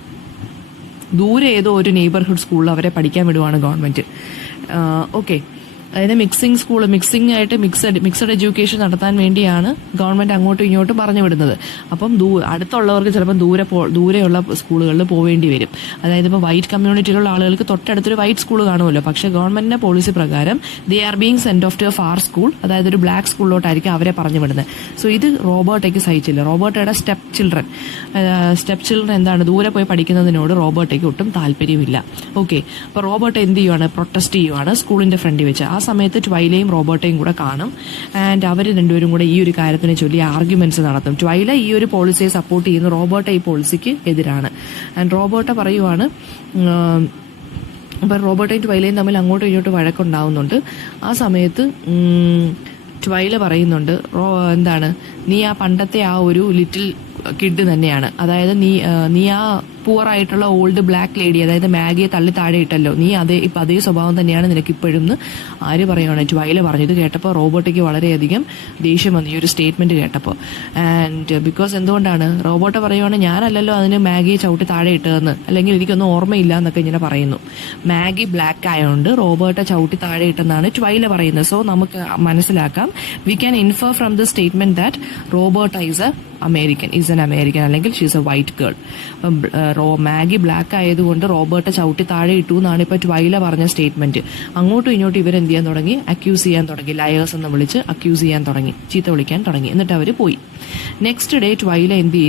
ദൂരെ ഏതോ ഒരു നെയ്ബർഹുഡ് സ്കൂളിൽ അവരെ പഠിക്കാൻ വിടുവാണ് ഗവൺമെന്റ്. ഓക്കെ, അതായത് മിക്സഡ് എഡ്യൂക്കേഷൻ നടത്താൻ വേണ്ടിയാണ് ഗവൺമെന്റ് അങ്ങോട്ടും ഇങ്ങോട്ടും പറഞ്ഞു വിടുന്നത്. അപ്പം അടുത്തുള്ളവർക്ക് ചിലപ്പോൾ ദൂരെയുള്ള സ്കൂളുകളിൽ പോവേണ്ടി വരും. അതായത് ഇപ്പോൾ വൈറ്റ് കമ്മ്യൂണിറ്റിയിലുള്ള ആളുകൾക്ക് തൊട്ടടുത്തൊരു വൈറ്റ് സ്കൂൾ കാണുമല്ലോ, പക്ഷേ ഗവൺമെന്റിന്റെ പോളിസി പ്രകാരം they are being send of two A far school, അതായത് ഒരു ബ്ലാക്ക് സ്കൂളിലോട്ടായിരിക്കും അവരെ പറഞ്ഞു വിടുന്നത്. സോ ഇത് റോബർട്ടയ്ക്ക് സഹിച്ചില്ല. റോബർട്ടയുടെ സ്റ്റെപ്പ് ചിൽഡ്രൻ എന്താണ്, ദൂരെ പോയി പഠിക്കുന്നതിനോട് റോബർട്ടയ്ക്ക് ഒട്ടും താല്പര്യമില്ല. ഓക്കെ, അപ്പൊ റോബർട്ട് എന്ത് ചെയ്യുവാണ്, പ്രൊട്ടസ്റ്റ് ചെയ്യുവാണ് സ്കൂളിന്റെ ഫ്രണ്ടിൽ വെച്ച്. ആ സമയത്ത് ട്വൈലയും റോബർട്ടയും കൂടെ കാണും. ആൻഡ് അവർ രണ്ടുപേരും കൂടെ ഈ ഒരു കാര്യത്തിനെ ചൊല്ലി ആർഗ്യുമെന്റ്സ് നടത്തും. ട്വൈല ഈ ഒരു പോളിസിയെ സപ്പോർട്ട് ചെയ്യുന്നു, റോബർട്ട ഈ പോളിസിക്ക് എതിരാണ്. ആൻഡ് റോബർട്ട പറയുവാണ്, അപ്പൊ റോബർട്ടയും ട്വൈലയും തമ്മിൽ അങ്ങോട്ടും ഇങ്ങോട്ടും വഴക്കുണ്ടാവുന്നുണ്ട്. ആ സമയത്ത് ട്വൈല പറയുന്നുണ്ട്, എന്താണ്, നീ ആ പണ്ടത്തെ ആ ഒരു ലിറ്റിൽ കിഡ് തന്നെയാണ്. അതായത് നീ ആ പൂവർ ആയിട്ടുള്ള ഓൾഡ് ബ്ലാക്ക് ലേഡി, അതായത് മാഗിയെ തള്ളി താഴെ ഇട്ടല്ലോ, നീ ഇപ്പൊ അതേ സ്വഭാവം തന്നെയാണ് നിനക്ക് ഇപ്പോഴും ആര് പറയുവാണ്, ട്വൈല പറഞ്ഞു. ഇത് കേട്ടപ്പോൾ റോബർട്ടയ്ക്ക് വളരെയധികം ദേഷ്യം വന്നു ഈ ഒരു സ്റ്റേറ്റ്മെന്റ് കേട്ടപ്പോൾ. ആൻഡ് ബിക്കോസ് എന്തുകൊണ്ടാണ്, റോബർട്ട പറയുവാണ്, ഞാനല്ലല്ലോ അതിന് മാഗിയെ ചവിട്ടി താഴെ ഇട്ടതെന്ന്, അല്ലെങ്കിൽ എനിക്കൊന്നും ഓർമ്മയില്ല എന്നൊക്കെ ഇങ്ങനെ പറയുന്നു. മാഗി ബ്ലാക്ക് ആയതുകൊണ്ട് റോബർട്ട ചവിട്ടി താഴെ ഇട്ടെന്നാണ് ട്വൈല പറയുന്നത്. സോ നമുക്ക് മനസ്സിലാക്കാം, we can infer from the statement that Roberta is a American, അല്ലെങ്കിൽ she's a white girl. Maggie black ആയതുകൊണ്ട് റോബർട്ട ചവിട്ടി താഴെ ഇട്ടു എന്നാണ് ഇപ്പൊ ട്വൈല പറഞ്ഞ സ്റ്റേറ്റ്മെന്റ്. അങ്ങോട്ടും ഇങ്ങോട്ടും ഇവരെന്ത് ചെയ്യാൻ തുടങ്ങി, അക്യൂസ് ചെയ്യാൻ തുടങ്ങി, ലയേഴ്സ് എന്ന് വിളിച്ച് അക്യൂസ് ചെയ്യാൻ തുടങ്ങി, ചീത്ത വിളിക്കാൻ തുടങ്ങി. എന്നിട്ട് അവർ പോയി. നെക്സ്റ്റ് ഡേ ട്വൈല എന്ത്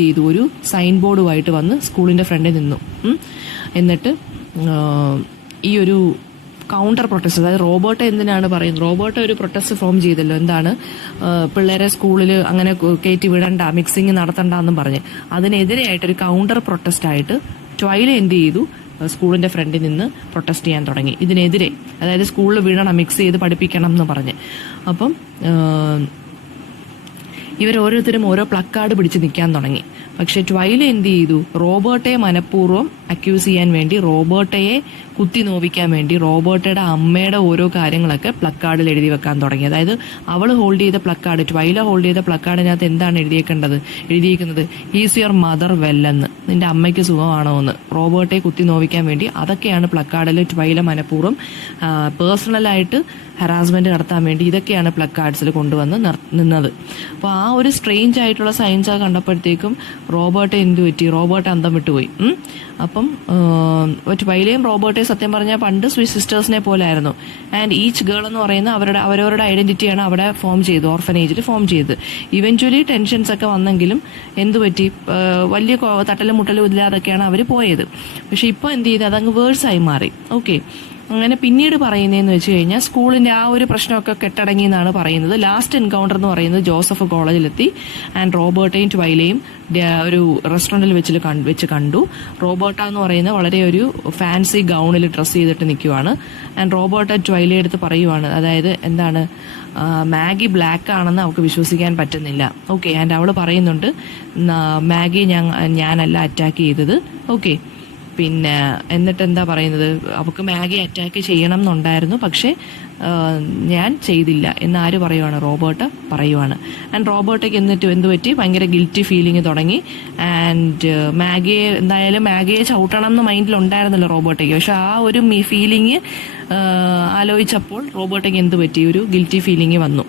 ചെയ്തു, ഒരു സൈൻ ബോർഡുമായിട്ട് വന്ന് സ്കൂളിന്റെ ഫ്രണ്ടിൽ നിന്നു. എന്നിട്ട് ഈ ഒരു കൗണ്ടർ പ്രൊട്ടസ്റ്റ്, അതായത് റോബർട്ട എന്തിനാണ് പറയുന്നത്, റോബർട്ട ഒരു പ്രൊട്ടസ്റ്റ് ഫോം ചെയ്തല്ലോ, എന്താണ്, പിള്ളേരെ സ്കൂളിൽ അങ്ങനെ കയറ്റി വിടണ്ട, മിക്സിങ് നടത്തണ്ട എന്നും പറഞ്ഞ് അതിനെതിരെയായിട്ടൊരു കൗണ്ടർ പ്രൊട്ടസ്റ്റ് ആയിട്ട് ട്വൈല എന്ത് ചെയ്തു, സ്കൂളിന്റെ ഫ്രണ്ടിൽ നിന്ന് പ്രൊട്ടസ്റ്റ് ചെയ്യാൻ തുടങ്ങി ഇതിനെതിരെ. അതായത് സ്കൂളിൽ വിടണം, മിക്സ് ചെയ്ത് പഠിപ്പിക്കണം എന്ന് പറഞ്ഞ്. അപ്പം ഇവരോരോരുത്തരും ഓരോ പ്ലക്കാർഡ് പിടിച്ച് നിൽക്കാൻ തുടങ്ങി. പക്ഷെ ട്വൈല എന്ത് ചെയ്തു, റോബർട്ടയെ മനഃപൂർവ്വം അക്യൂസ് ചെയ്യാൻ വേണ്ടി, റോബർട്ടയെ കുത്തി നോവിക്കാൻ വേണ്ടി റോബർട്ടയുടെ അമ്മയുടെ ഓരോ കാര്യങ്ങളൊക്കെ പ്ലക്കാർഡിൽ എഴുതി വെക്കാൻ തുടങ്ങി. അതായത് അവൾ ഹോൾഡ് ചെയ്ത പ്ലക്കാർഡ്, ട്വൈല ഹോൾഡ് ചെയ്ത പ്ലക്കാർഡിനകത്ത് എന്താണ് എഴുതിയിരിക്കുന്നത്, ഈസ് യുവർ മദർ വെല്ലെന്ന്, നിന്റെ അമ്മയ്ക്ക് സുഖമാണോ എന്ന് റോബർട്ടയെ കുത്തി നോവിക്കാൻ വേണ്ടി. അതൊക്കെയാണ് പ്ലക്കാർഡിൽ ട്വൈല മനഃപൂർവ്വം പേഴ്സണലായിട്ട് ഹറാസ്മെന്റ് നടത്താൻ വേണ്ടി ഇതൊക്കെയാണ് പ്ലക്കാർഡ്സിൽ കൊണ്ടുവന്ന് നിന്നത്. അപ്പോൾ ആ ഒരു സ്ട്രേഞ്ച് ആയിട്ടുള്ള സയൻസ് കണ്ടപ്പോഴത്തേക്കും റോബർട്ട് എന്ത് പറ്റി, റോബർട്ട് അന്തം വിട്ടുപോയി. അപ്പം ട്വൈലയും റോബർട്ടയും സത്യം പറഞ്ഞാൽ പണ്ട് സ്വിസ് സിസ്റ്റേഴ്സിനെ പോലെ ആയിരുന്നു. ആൻഡ് ഈച്ച് ഗേൾ എന്ന് പറയുന്ന അവരവരുടെ ഐഡന്റിറ്റിയാണ് അവിടെ ഫോം ചെയ്ത്, ഓർഫനേജിൽ ഫോം ചെയ്ത്. ഇവഞ്ച്വലി ടെൻഷൻസ് ഒക്കെ വന്നെങ്കിലും എന്തുപറ്റി, വലിയ തട്ടലും മുട്ടലും ഇല്ലാതൊക്കെയാണ് അവർ പോയത്. പക്ഷെ ഇപ്പോൾ എന്ത് ചെയ്ത് അതങ്ങ് വേഴ്സായി മാറി. ഓക്കെ, അങ്ങനെ പിന്നീട് പറയുന്നതെന്ന് വെച്ച് കഴിഞ്ഞാൽ സ്കൂളിന്റെ ആ ഒരു പ്രശ്നമൊക്കെ കെട്ടടങ്ങി എന്നാണ് പറയുന്നത്. ലാസ്റ്റ് എൻകൗണ്ടർ എന്ന് പറയുന്നത് ജോസഫ് കോളേജിലെത്തി ആൻഡ് റോബർട്ടയും ട്വൈലയും ഒരു റെസ്റ്റോറന്റിൽ വെച്ച് കണ്ടു. റോബർട്ട എന്ന് പറയുന്ന വളരെ ഒരു ഫാൻസി ഗൗണിൽ ഡ്രസ്സ് ചെയ്തിട്ട് നിൽക്കുവാണ്. ആൻഡ് റോബർട്ട ട്വൈലയെ അടുത്ത് പറയുവാണ്, അതായത് എന്താണ്, മാഗി ബ്ലാക്ക് ആണെന്ന് അവൾക്ക് വിശ്വസിക്കാൻ പറ്റുന്നില്ല. ഓക്കെ, ആൻഡ് അവൾ പറയുന്നുണ്ട് മാഗി ഞാനല്ല അറ്റാക്ക് ചെയ്തത്. ഓക്കെ, പിന്നെ എന്നിട്ട് എന്താ പറയുന്നത്, അവൾക്ക് മാഗി അറ്റാക്ക് ചെയ്യണം എന്നുണ്ടായിരുന്നു, പക്ഷെ ഞാൻ ചെയ്തില്ല എന്ന് ആര് പറയുവാണ്, റോബർട്ട് പറയുവാണ്. ആൻഡ് റോബർട്ടയ്ക്ക് എന്നിട്ട് എന്ത് പറ്റി, ഭയങ്കര ഗിൽറ്റി ഫീലിംഗ് തുടങ്ങി. ആൻഡ് മാഗിയെ ചവിട്ടണം എന്ന് മൈൻഡിലുണ്ടായിരുന്നല്ലോ റോബർട്ടയ്ക്ക്. പക്ഷെ ആ ഒരു ഫീലിംഗ് ആലോചിച്ചപ്പോൾ റോബർട്ടയ്ക്ക് എന്ത് പറ്റി, ഒരു ഗിൽറ്റി ഫീലിംഗ് വന്നു.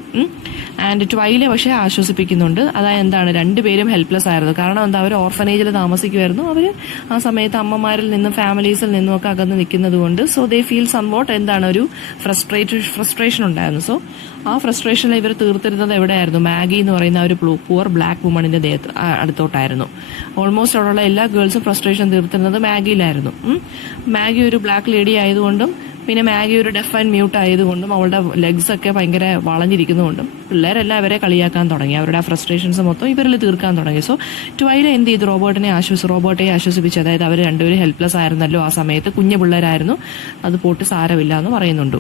ആൻഡ് ട്വൈലെ പക്ഷെ ആശ്വസിപ്പിക്കുന്നുണ്ട്. അതായത് എന്താണ്, രണ്ടുപേരും ഹെൽപ്ലെസ് ആയിരുന്നു. കാരണം എന്താ, അവർ ഓർഫനേജിൽ താമസിക്കുമായിരുന്നു. അവർ ആ സമയത്ത് അമ്മമാരിൽ നിന്നും ഫാമിലീസിൽ നിന്നും ഒക്കെ അകന്ന് നിൽക്കുന്നത് കൊണ്ട് സോ ദേ ഫീൽ സംവോട്ട് എന്താണ്, ഒരു ഫ്രസ്ട്രേഷൻ ഉണ്ടായിരുന്നു. സോ ആ ഫ്രസ്ട്രേഷനിൽ ഇവർ തീർത്തിരുന്നത് എവിടെയായിരുന്നു, മാഗി എന്ന് പറയുന്ന ഒരു പുവർ ബ്ലാക്ക് വുമണിന്റെ അടുത്തോട്ടായിരുന്നു. ഓൾമോസ്റ്റ് അവിടെയുള്ള എല്ലാ ഗേൾസും ഫ്രസ്ട്രേഷൻ തീർത്തിരുന്നത് മാഗിയിലായിരുന്നു. മാഗി ഒരു ബ്ലാക്ക് ലേഡി ആയതുകൊണ്ടും പിന്നെ മാഗി ഒരു ഡെഫ് ആൻഡ് മ്യൂട്ട് ആയതുകൊണ്ടും അവളുടെ ലെഗ്സ് ഒക്കെ ഭയങ്കര വളഞ്ഞിരിക്കുന്നതുകൊണ്ടും പിള്ളേരെല്ലാം അവരെ കളിയാക്കാൻ തുടങ്ങി. അവരുടെ ആ ഫ്രസ്ട്രേഷൻസ് മൊത്തം ഇവരിൽ തീർക്കാൻ തുടങ്ങി. സോ ട്വൈല എന്ത് ചെയ്തു, റോബർട്ടയെ ആശ്വസിപ്പിച്ചു. അതായത് അവർ രണ്ടുപേരും ഹെൽപ്ലെസ് ആയിരുന്നല്ലോ ആ സമയത്ത്, കുഞ്ഞു പിള്ളേരായിരുന്നു, അത് പോട്ട് സാരമില്ല എന്ന് പറയുന്നുണ്ട്.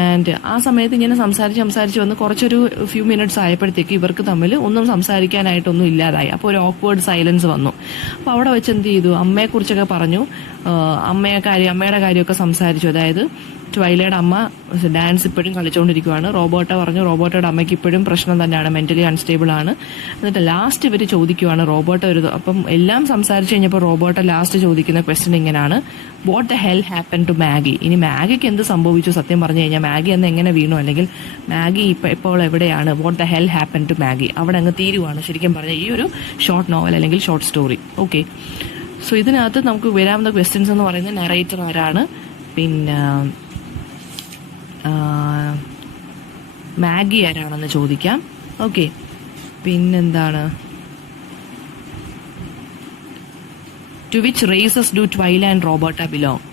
ആൻഡ് ആ സമയത്ത് ഇങ്ങനെ സംസാരിച്ച് വന്ന് കുറച്ചൊരു ഫ്യൂ മിനിറ്റ്സ് ആയപ്പോഴത്തേക്ക് ഇവർക്ക് തമ്മിൽ ഒന്നും സംസാരിക്കാനായിട്ടൊന്നും ഇല്ലാതായി. അപ്പോൾ ഒരു ഓക്വേർഡ് സൈലൻസ് വന്നു. അപ്പോൾ അവിടെ വെച്ച് എന്ത് ചെയ്തു, അമ്മയെക്കുറിച്ചൊക്കെ പറഞ്ഞു, അമ്മയുടെ കാര്യമൊക്കെ സംസാരിച്ചു. അതായത് ട്വൈലയുടെ അമ്മ ഡാൻസ് ഇപ്പോഴും കളിച്ചുകൊണ്ടിരിക്കുകയാണ്. റോബർട്ട പറഞ്ഞു റോബർട്ടയുടെ അമ്മയ്ക്ക് ഇപ്പോഴും പ്രശ്നം തന്നെയാണ്, മെന്റലി അൺസ്റ്റേബിൾ ആണ്. എന്നിട്ട് ലാസ്റ്റ് ഇവർ ചോദിക്കുവാണ്, റോബർട്ട അപ്പം എല്ലാം സംസാരിച്ചു കഴിഞ്ഞപ്പോൾ റോബർട്ട ലാസ്റ്റ് ചോദിക്കുന്ന ക്വസ്റ്റ്യൻ ഇങ്ങനെയാണ്, what the hell happen to Maggie? ഇനി മാഗിക്ക് എന്ത് സംഭവിച്ചു? സത്യം പറഞ്ഞു കഴിഞ്ഞാൽ മാഗി അന്ന് എങ്ങനെ വീണു, അല്ലെങ്കിൽ മാഗി ഇപ്പോൾ എവിടെയാണ്, what the hell happen to Maggie? അവിടെ അങ്ങ് തീരുവാണ് ശരിക്കും പറഞ്ഞാൽ ഈ ഒരു ഷോർട്ട് നോവൽ അല്ലെങ്കിൽ ഷോർട്ട് സ്റ്റോറി. ഓക്കെ, സോ ഇതിനകത്ത് നമുക്ക് വരാവുന്ന ക്വസ്റ്റ്യൻസ് എന്ന് പറയുന്നത് നറേറ്റർ ആരാണ്, പിന്നെ മാഗി ആരാണെന്ന് ചോദിക്കാം. ഓക്കെ, പിന്നെന്താണ്, to which races do Twyla and Roberta belong?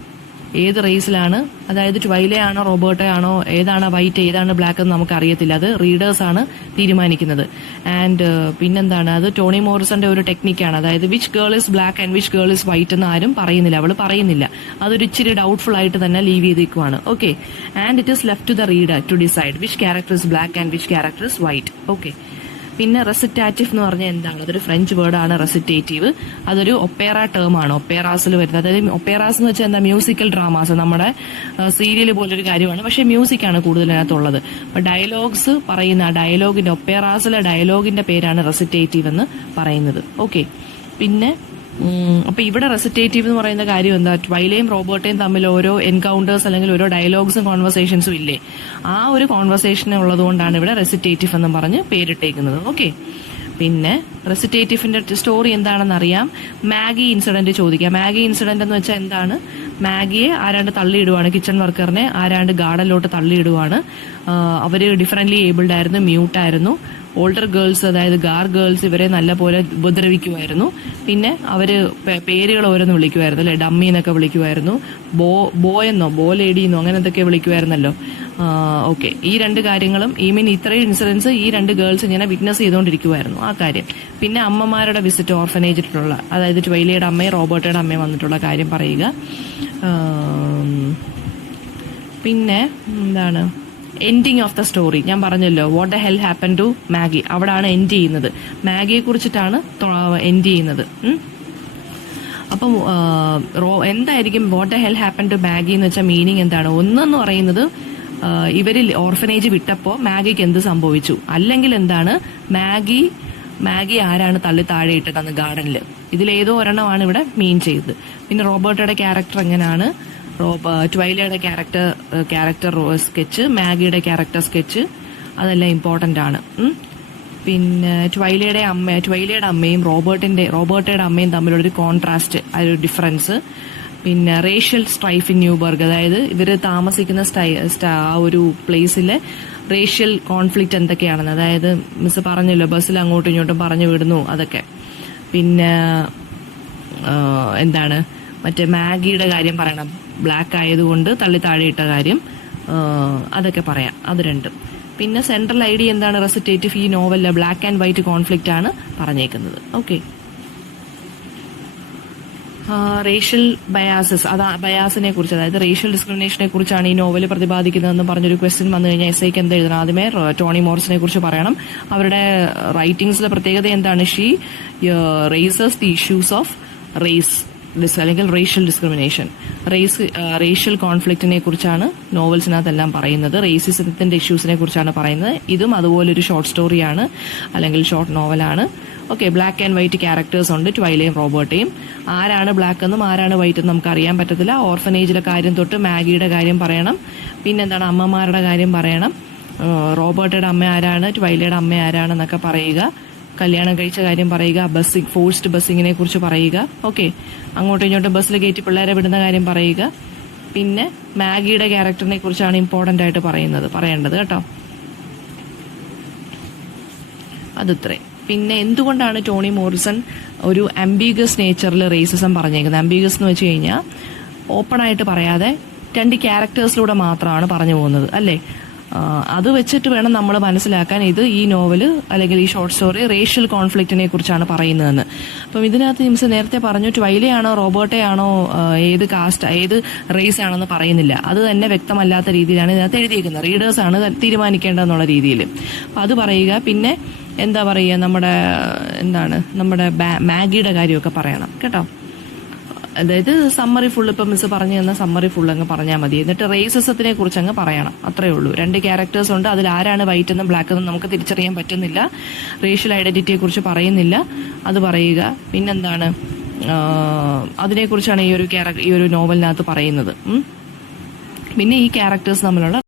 ഏത് റേസിലാണ്, അതായത് ട്വൈലയാണോ റോബർട്ടയാണോ, ഏതാണ് വൈറ്റ് ഏതാണ് ബ്ലാക്ക് എന്ന് നമുക്ക് അറിയത്തില്ല, അത് റീഡേഴ്സ് ആണ് തീരുമാനിക്കുന്നത്. ആൻഡ് പിന്നെന്താണ്, അത് ടോണി മോറിസന്റെ ഒരു ടെക്നിക്കാണ്. അതായത് which girl is black and which girl is white എന്ന് ആരും പറയുന്നില്ല, അവള് പറയുന്നില്ല, അതൊരു ഇച്ചിരി ഡൗട്ട്ഫുൾ ആയിട്ട് തന്നെ ലീവ് ചെയ്തേക്കുവാണ്. Okay, and it is left to the reader to decide which character is black and which character is white. Okay, പിന്നെ റെസിറ്റാറ്റീവ് എന്ന് പറഞ്ഞാൽ എന്താണ്, അതൊരു ഫ്രഞ്ച് വേർഡാണ് റെസിറ്റേറ്റീവ്. അതൊരു ഒപ്പേറ ടേം ആണ്, ഒപ്പേറാസിൽ വരുന്നത്. അതായത് ഒപ്പേറാസ് എന്ന് വെച്ചാൽ എന്താ, മ്യൂസിക്കൽ ഡ്രാമാസ്, നമ്മുടെ സീരിയൽ പോലൊരു കാര്യമാണ്, പക്ഷെ മ്യൂസിക് ആണ് കൂടുതൽ അതിനകത്തുള്ളത്. അപ്പൊ ഡയലോഗ്സ് പറയുന്ന ഡയലോഗിന്റെ, ഒപ്പേറാസിലെ ഡയലോഗിന്റെ പേരാണ് റെസിറ്റേറ്റീവ് എന്ന് പറയുന്നത്. ഓക്കെ, പിന്നെ അപ്പൊ ഇവിടെ റെസിറ്റേറ്റീവ് എന്ന് പറയുന്ന കാര്യം എന്താ, ട്വൈലയും റോബർട്ടയും തമ്മിൽ ഓരോ എൻകൗണ്ടേഴ്സ് അല്ലെങ്കിൽ ഓരോ ഡയലോഗ്സും കോൺവെർസേഷൻസും ഇല്ലേ, ആ ഒരു കോൺവെർസേഷൻ ഉള്ളതുകൊണ്ടാണ് ഇവിടെ റെസിറ്റേറ്റീവ് എന്ന് പറഞ്ഞ് പേരിട്ടേക്കുന്നത്. ഓക്കെ, പിന്നെ റെസിറ്റേറ്റീവിന്റെ സ്റ്റോറി എന്താണെന്ന് അറിയാം. മാഗി ഇൻസിഡന്റ് ചോദിക്കാം. മാഗി ഇൻസിഡന്റ് എന്ന് വെച്ചാൽ എന്താണ്, മാഗിയെ ആരാണ്ട് തള്ളിയിടുവാണ്, കിച്ചൺ വർക്കറിനെ ആരാണ്ട് ഗാർഡനിലോട്ട് തള്ളിയിടുവാണ്. അവര് ഡിഫറently ഏബിൾഡ് ആയിരുന്നു, മ്യൂട്ടായിരുന്നു. ഓൾഡർ ഗേൾസ്, അതായത് ഗാർ ഗേൾസ് ഇവരെ നല്ല പോലെ ഉപദ്രവിക്കുമായിരുന്നു. പിന്നെ അവര് പേരുകൾ ഓരോന്ന് വിളിക്കുമായിരുന്നു അല്ലെ, ഡമ്മി എന്നൊക്കെ വിളിക്കുമായിരുന്നു, ബോ ലേഡിന്നോ അങ്ങനെ എന്തൊക്കെ വിളിക്കുമായിരുന്നല്ലോ. ഓക്കെ, ഈ രണ്ട് കാര്യങ്ങളും ഇത്രയും ഇൻസിഡൻസ് ഈ രണ്ട് ഗേൾസ് ഇങ്ങനെ വിറ്റ്നസ് ചെയ്തുകൊണ്ടിരിക്കുമായിരുന്നു ആ കാര്യം. പിന്നെ അമ്മമാരുടെ വിസിറ്റ് ഓർഫനേജിലുള്ള, അതായത് ട്വൈലയുടെ അമ്മയും റോബർട്ടയുടെ അമ്മയും വന്നിട്ടുള്ള കാര്യം പറയുക. പിന്നെ എന്താണ്, എൻഡിങ് ഓഫ് ദ സ്റ്റോറി ഞാൻ പറഞ്ഞല്ലോ, what the hell happen to Maggie, അവിടാണ് എൻഡ് ചെയ്യുന്നത്. മാഗിയെ കുറിച്ചിട്ടാണ് എൻഡ് ചെയ്യുന്നത്. അപ്പം എന്തായിരിക്കും what the hell happen to Maggie എന്ന് വെച്ചാൽ മീനിങ് എന്താണ്? ഒന്നെന്ന് പറയുന്നത് ഇവരിൽ ഓർഫനേജ് വിട്ടപ്പോ മാഗിക്ക് എന്ത് സംഭവിച്ചു, അല്ലെങ്കിൽ എന്താണ് മാഗി ആരാണ് തള്ളി താഴെ ഇട്ടതെന്ന് ഗാർഡനിൽ, ഇതിലേതോ ഒരെണ്ണമാണ് ഇവിടെ മീൻ ചെയ്തത്. പിന്നെ റോബർട്ടയുടെ ക്യാരക്ടർ എങ്ങനെയാണ്, ട്വൈലയുടെ ക്യാരക്ടർ സ്കെച്ച്, മാഗിയുടെ ക്യാരക്ടർ സ്കെച്ച്, അതെല്ലാം ഇമ്പോർട്ടന്റ് ആണ്. പിന്നെ ട്വൈലയുടെ അമ്മയും റോബർട്ടയുടെ അമ്മയും തമ്മിലുള്ളൊരു കോൺട്രാസ്റ്റ്, ആ ഒരു ഡിഫറൻസ്. പിന്നെ റേഷ്യൽ സ്ട്രൈഫ് ഇൻ ന്യൂബർഗ്, അതായത് ഇവര് താമസിക്കുന്ന ആ ഒരു പ്ലേസിലെ റേഷ്യൽ കോൺഫ്ലിക്റ്റ് എന്തൊക്കെയാണെന്ന്, അതായത് മിസ് പറഞ്ഞല്ലോ ബസ്സിൽ അങ്ങോട്ടും ഇങ്ങോട്ടും പറഞ്ഞു വിടുന്നു അതൊക്കെ. പിന്നെ എന്താണ് മറ്റേ മാഗിയുടെ കാര്യം പറയണം, ബ്ലാക്ക് ആയതുകൊണ്ട് തള്ളി താഴെയിട്ട കാര്യം, അതൊക്കെ പറയാം. അത് രണ്ടും. പിന്നെ സെൻട്രൽ ഐഡിയ എന്താണ്, റെസിറ്റേറ്റീവ് ഈ നോവലിലെ ബ്ലാക്ക് ആൻഡ് വൈറ്റ് കോൺഫ്ലിക്റ്റ് ആണ് പറഞ്ഞേക്കുന്നത്. ഓക്കെ. റേഷ്യൽ ബയാസിനെ കുറിച്ച്, അതായത് റേഷ്യൽ ഡിസ്ക്രിമിനേഷനെ കുറിച്ചാണ് ഈ നോവൽ പ്രതിപാദിക്കുന്നതെന്ന് പറഞ്ഞൊരു ക്വസ്റ്റ്യൻ വന്നു കഴിഞ്ഞാൽ എസ്ഐക്ക് എന്ത് എഴുതണം? ആദ്യമേ ടോണി മോറിസനെ കുറിച്ച് പറയണം. അവരുടെ റൈറ്റിംഗ്സിലെ പ്രത്യേകത എന്താണ്? She raises the issues of race അല്ലെങ്കിൽ റേഷ്യൽ ഡിസ്ക്രിമിനേഷൻ, റേഷ്യൽ കോൺഫ്ലിക്റ്റിനെ കുറിച്ചാണ് നോവൽസിനകത്തെല്ലാം പറയുന്നത്. റേസിസത്തിന്റെ ഇഷ്യൂസിനെ കുറിച്ചാണ് പറയുന്നത്. ഇതും അതുപോലൊരു ഷോർട്ട് സ്റ്റോറിയാണ് അല്ലെങ്കിൽ ഷോർട്ട് നോവലാണ്. Okay. Black and white characters ഉണ്ട്, ട്വൈലയും റോബർട്ടയും. ആരാണ് ബ്ലാക്ക് എന്നും ആരാണ് വൈറ്റ് എന്നും നമുക്ക് അറിയാൻ പറ്റത്തില്ല. ഓർഫനേജിലെ കാര്യം തൊട്ട് മാഗിയുടെ കാര്യം പറയണം. പിന്നെന്താണ്, അമ്മമാരുടെ കാര്യം പറയണം. റോബർട്ടയുടെ അമ്മ ആരാണ്, ട്വൈലയുടെ അമ്മ ആരാണെന്നൊക്കെ പറയുക. കല്യാണം കഴിച്ച കാര്യം പറയുക. ഫോഴ്സ്ഡ് ബസ്സിങ്ങിനെ കുറിച്ച് പറയുക. ഓക്കെ. അങ്ങോട്ടും ഇങ്ങോട്ടും ബസ്സിൽ കയറ്റി പിള്ളേരെ വിടുന്ന കാര്യം പറയുക. പിന്നെ മാഗിയുടെ ക്യാരക്ടറിനെ കുറിച്ചാണ് ഇമ്പോർട്ടന്റ് ആയിട്ട് പറയേണ്ടത് കേട്ടോ. അതിത്രേ. പിന്നെ എന്തുകൊണ്ടാണ് ടോണി മോറിസൺ ഒരു അംബിഗസ് നേച്ചറിൽ റേസിസം പറഞ്ഞേക്കുന്നത്? അംബിഗസ് എന്ന് വെച്ച് കഴിഞ്ഞാൽ ഓപ്പൺ ആയിട്ട് പറയാതെ രണ്ട് ക്യാരക്ടേഴ്സിലൂടെ മാത്രമാണ് പറഞ്ഞു പോകുന്നത്, അല്ലേ? അത് വെച്ചിട്ട് വേണം നമ്മൾ മനസ്സിലാക്കാൻ ഇത് ഈ നോവല് അല്ലെങ്കിൽ ഈ ഷോർട്ട് സ്റ്റോറി റേഷ്യൽ കോൺഫ്ലിക്റ്റിനെ കുറിച്ചാണ് പറയുന്നതെന്ന്. അപ്പം ഇതിനകത്ത് നിമിഷം നേരത്തെ പറഞ്ഞു ട്വൈലയാണോ റോബർട്ടയാണോ ഏത് കാസ്റ്റ് ഏത് റേസ് ആണെന്ന് പറയുന്നില്ല. അത് തന്നെ വ്യക്തമല്ലാത്ത രീതിയിലാണ് ഇതിനകത്ത് എഴുതിയിരിക്കുന്നത്. റീഡേഴ്സാണ് തീരുമാനിക്കേണ്ടതെന്നുള്ള രീതിയിൽ. അപ്പം അത് പറയുക. പിന്നെ എന്താ പറയുക, നമ്മുടെ മാഗിയുടെ കാര്യമൊക്കെ പറയണം കേട്ടോ. അതായത് സമ്മറി ഫുൾ, ഇപ്പം മിസ് പറഞ്ഞു തന്ന സമ്മറി ഫുൾ അങ്ങ് പറഞ്ഞാൽ മതി. എന്നിട്ട് റേസിസത്തിനെ കുറിച്ച് അങ്ങ് പറയണം. അത്രേ ഉള്ളൂ. രണ്ട് ക്യാരക്ടേഴ്സ് ഉണ്ട്, അതിൽ ആരാണ് വൈറ്റ് എന്നും ബ്ലാക്ക് എന്നും നമുക്ക് തിരിച്ചറിയാൻ പറ്റുന്നില്ല. റേഷ്യൽ ഐഡന്റിറ്റിയെ കുറിച്ച് പറയുന്നില്ല, അത് പറയുക. പിന്നെന്താണ്, അതിനെക്കുറിച്ചാണ് ഈ ഒരു നോവലിനകത്ത് പറയുന്നത്. പിന്നെ ഈ ക്യാരക്ടേഴ്സ് തമ്മിലുള്ള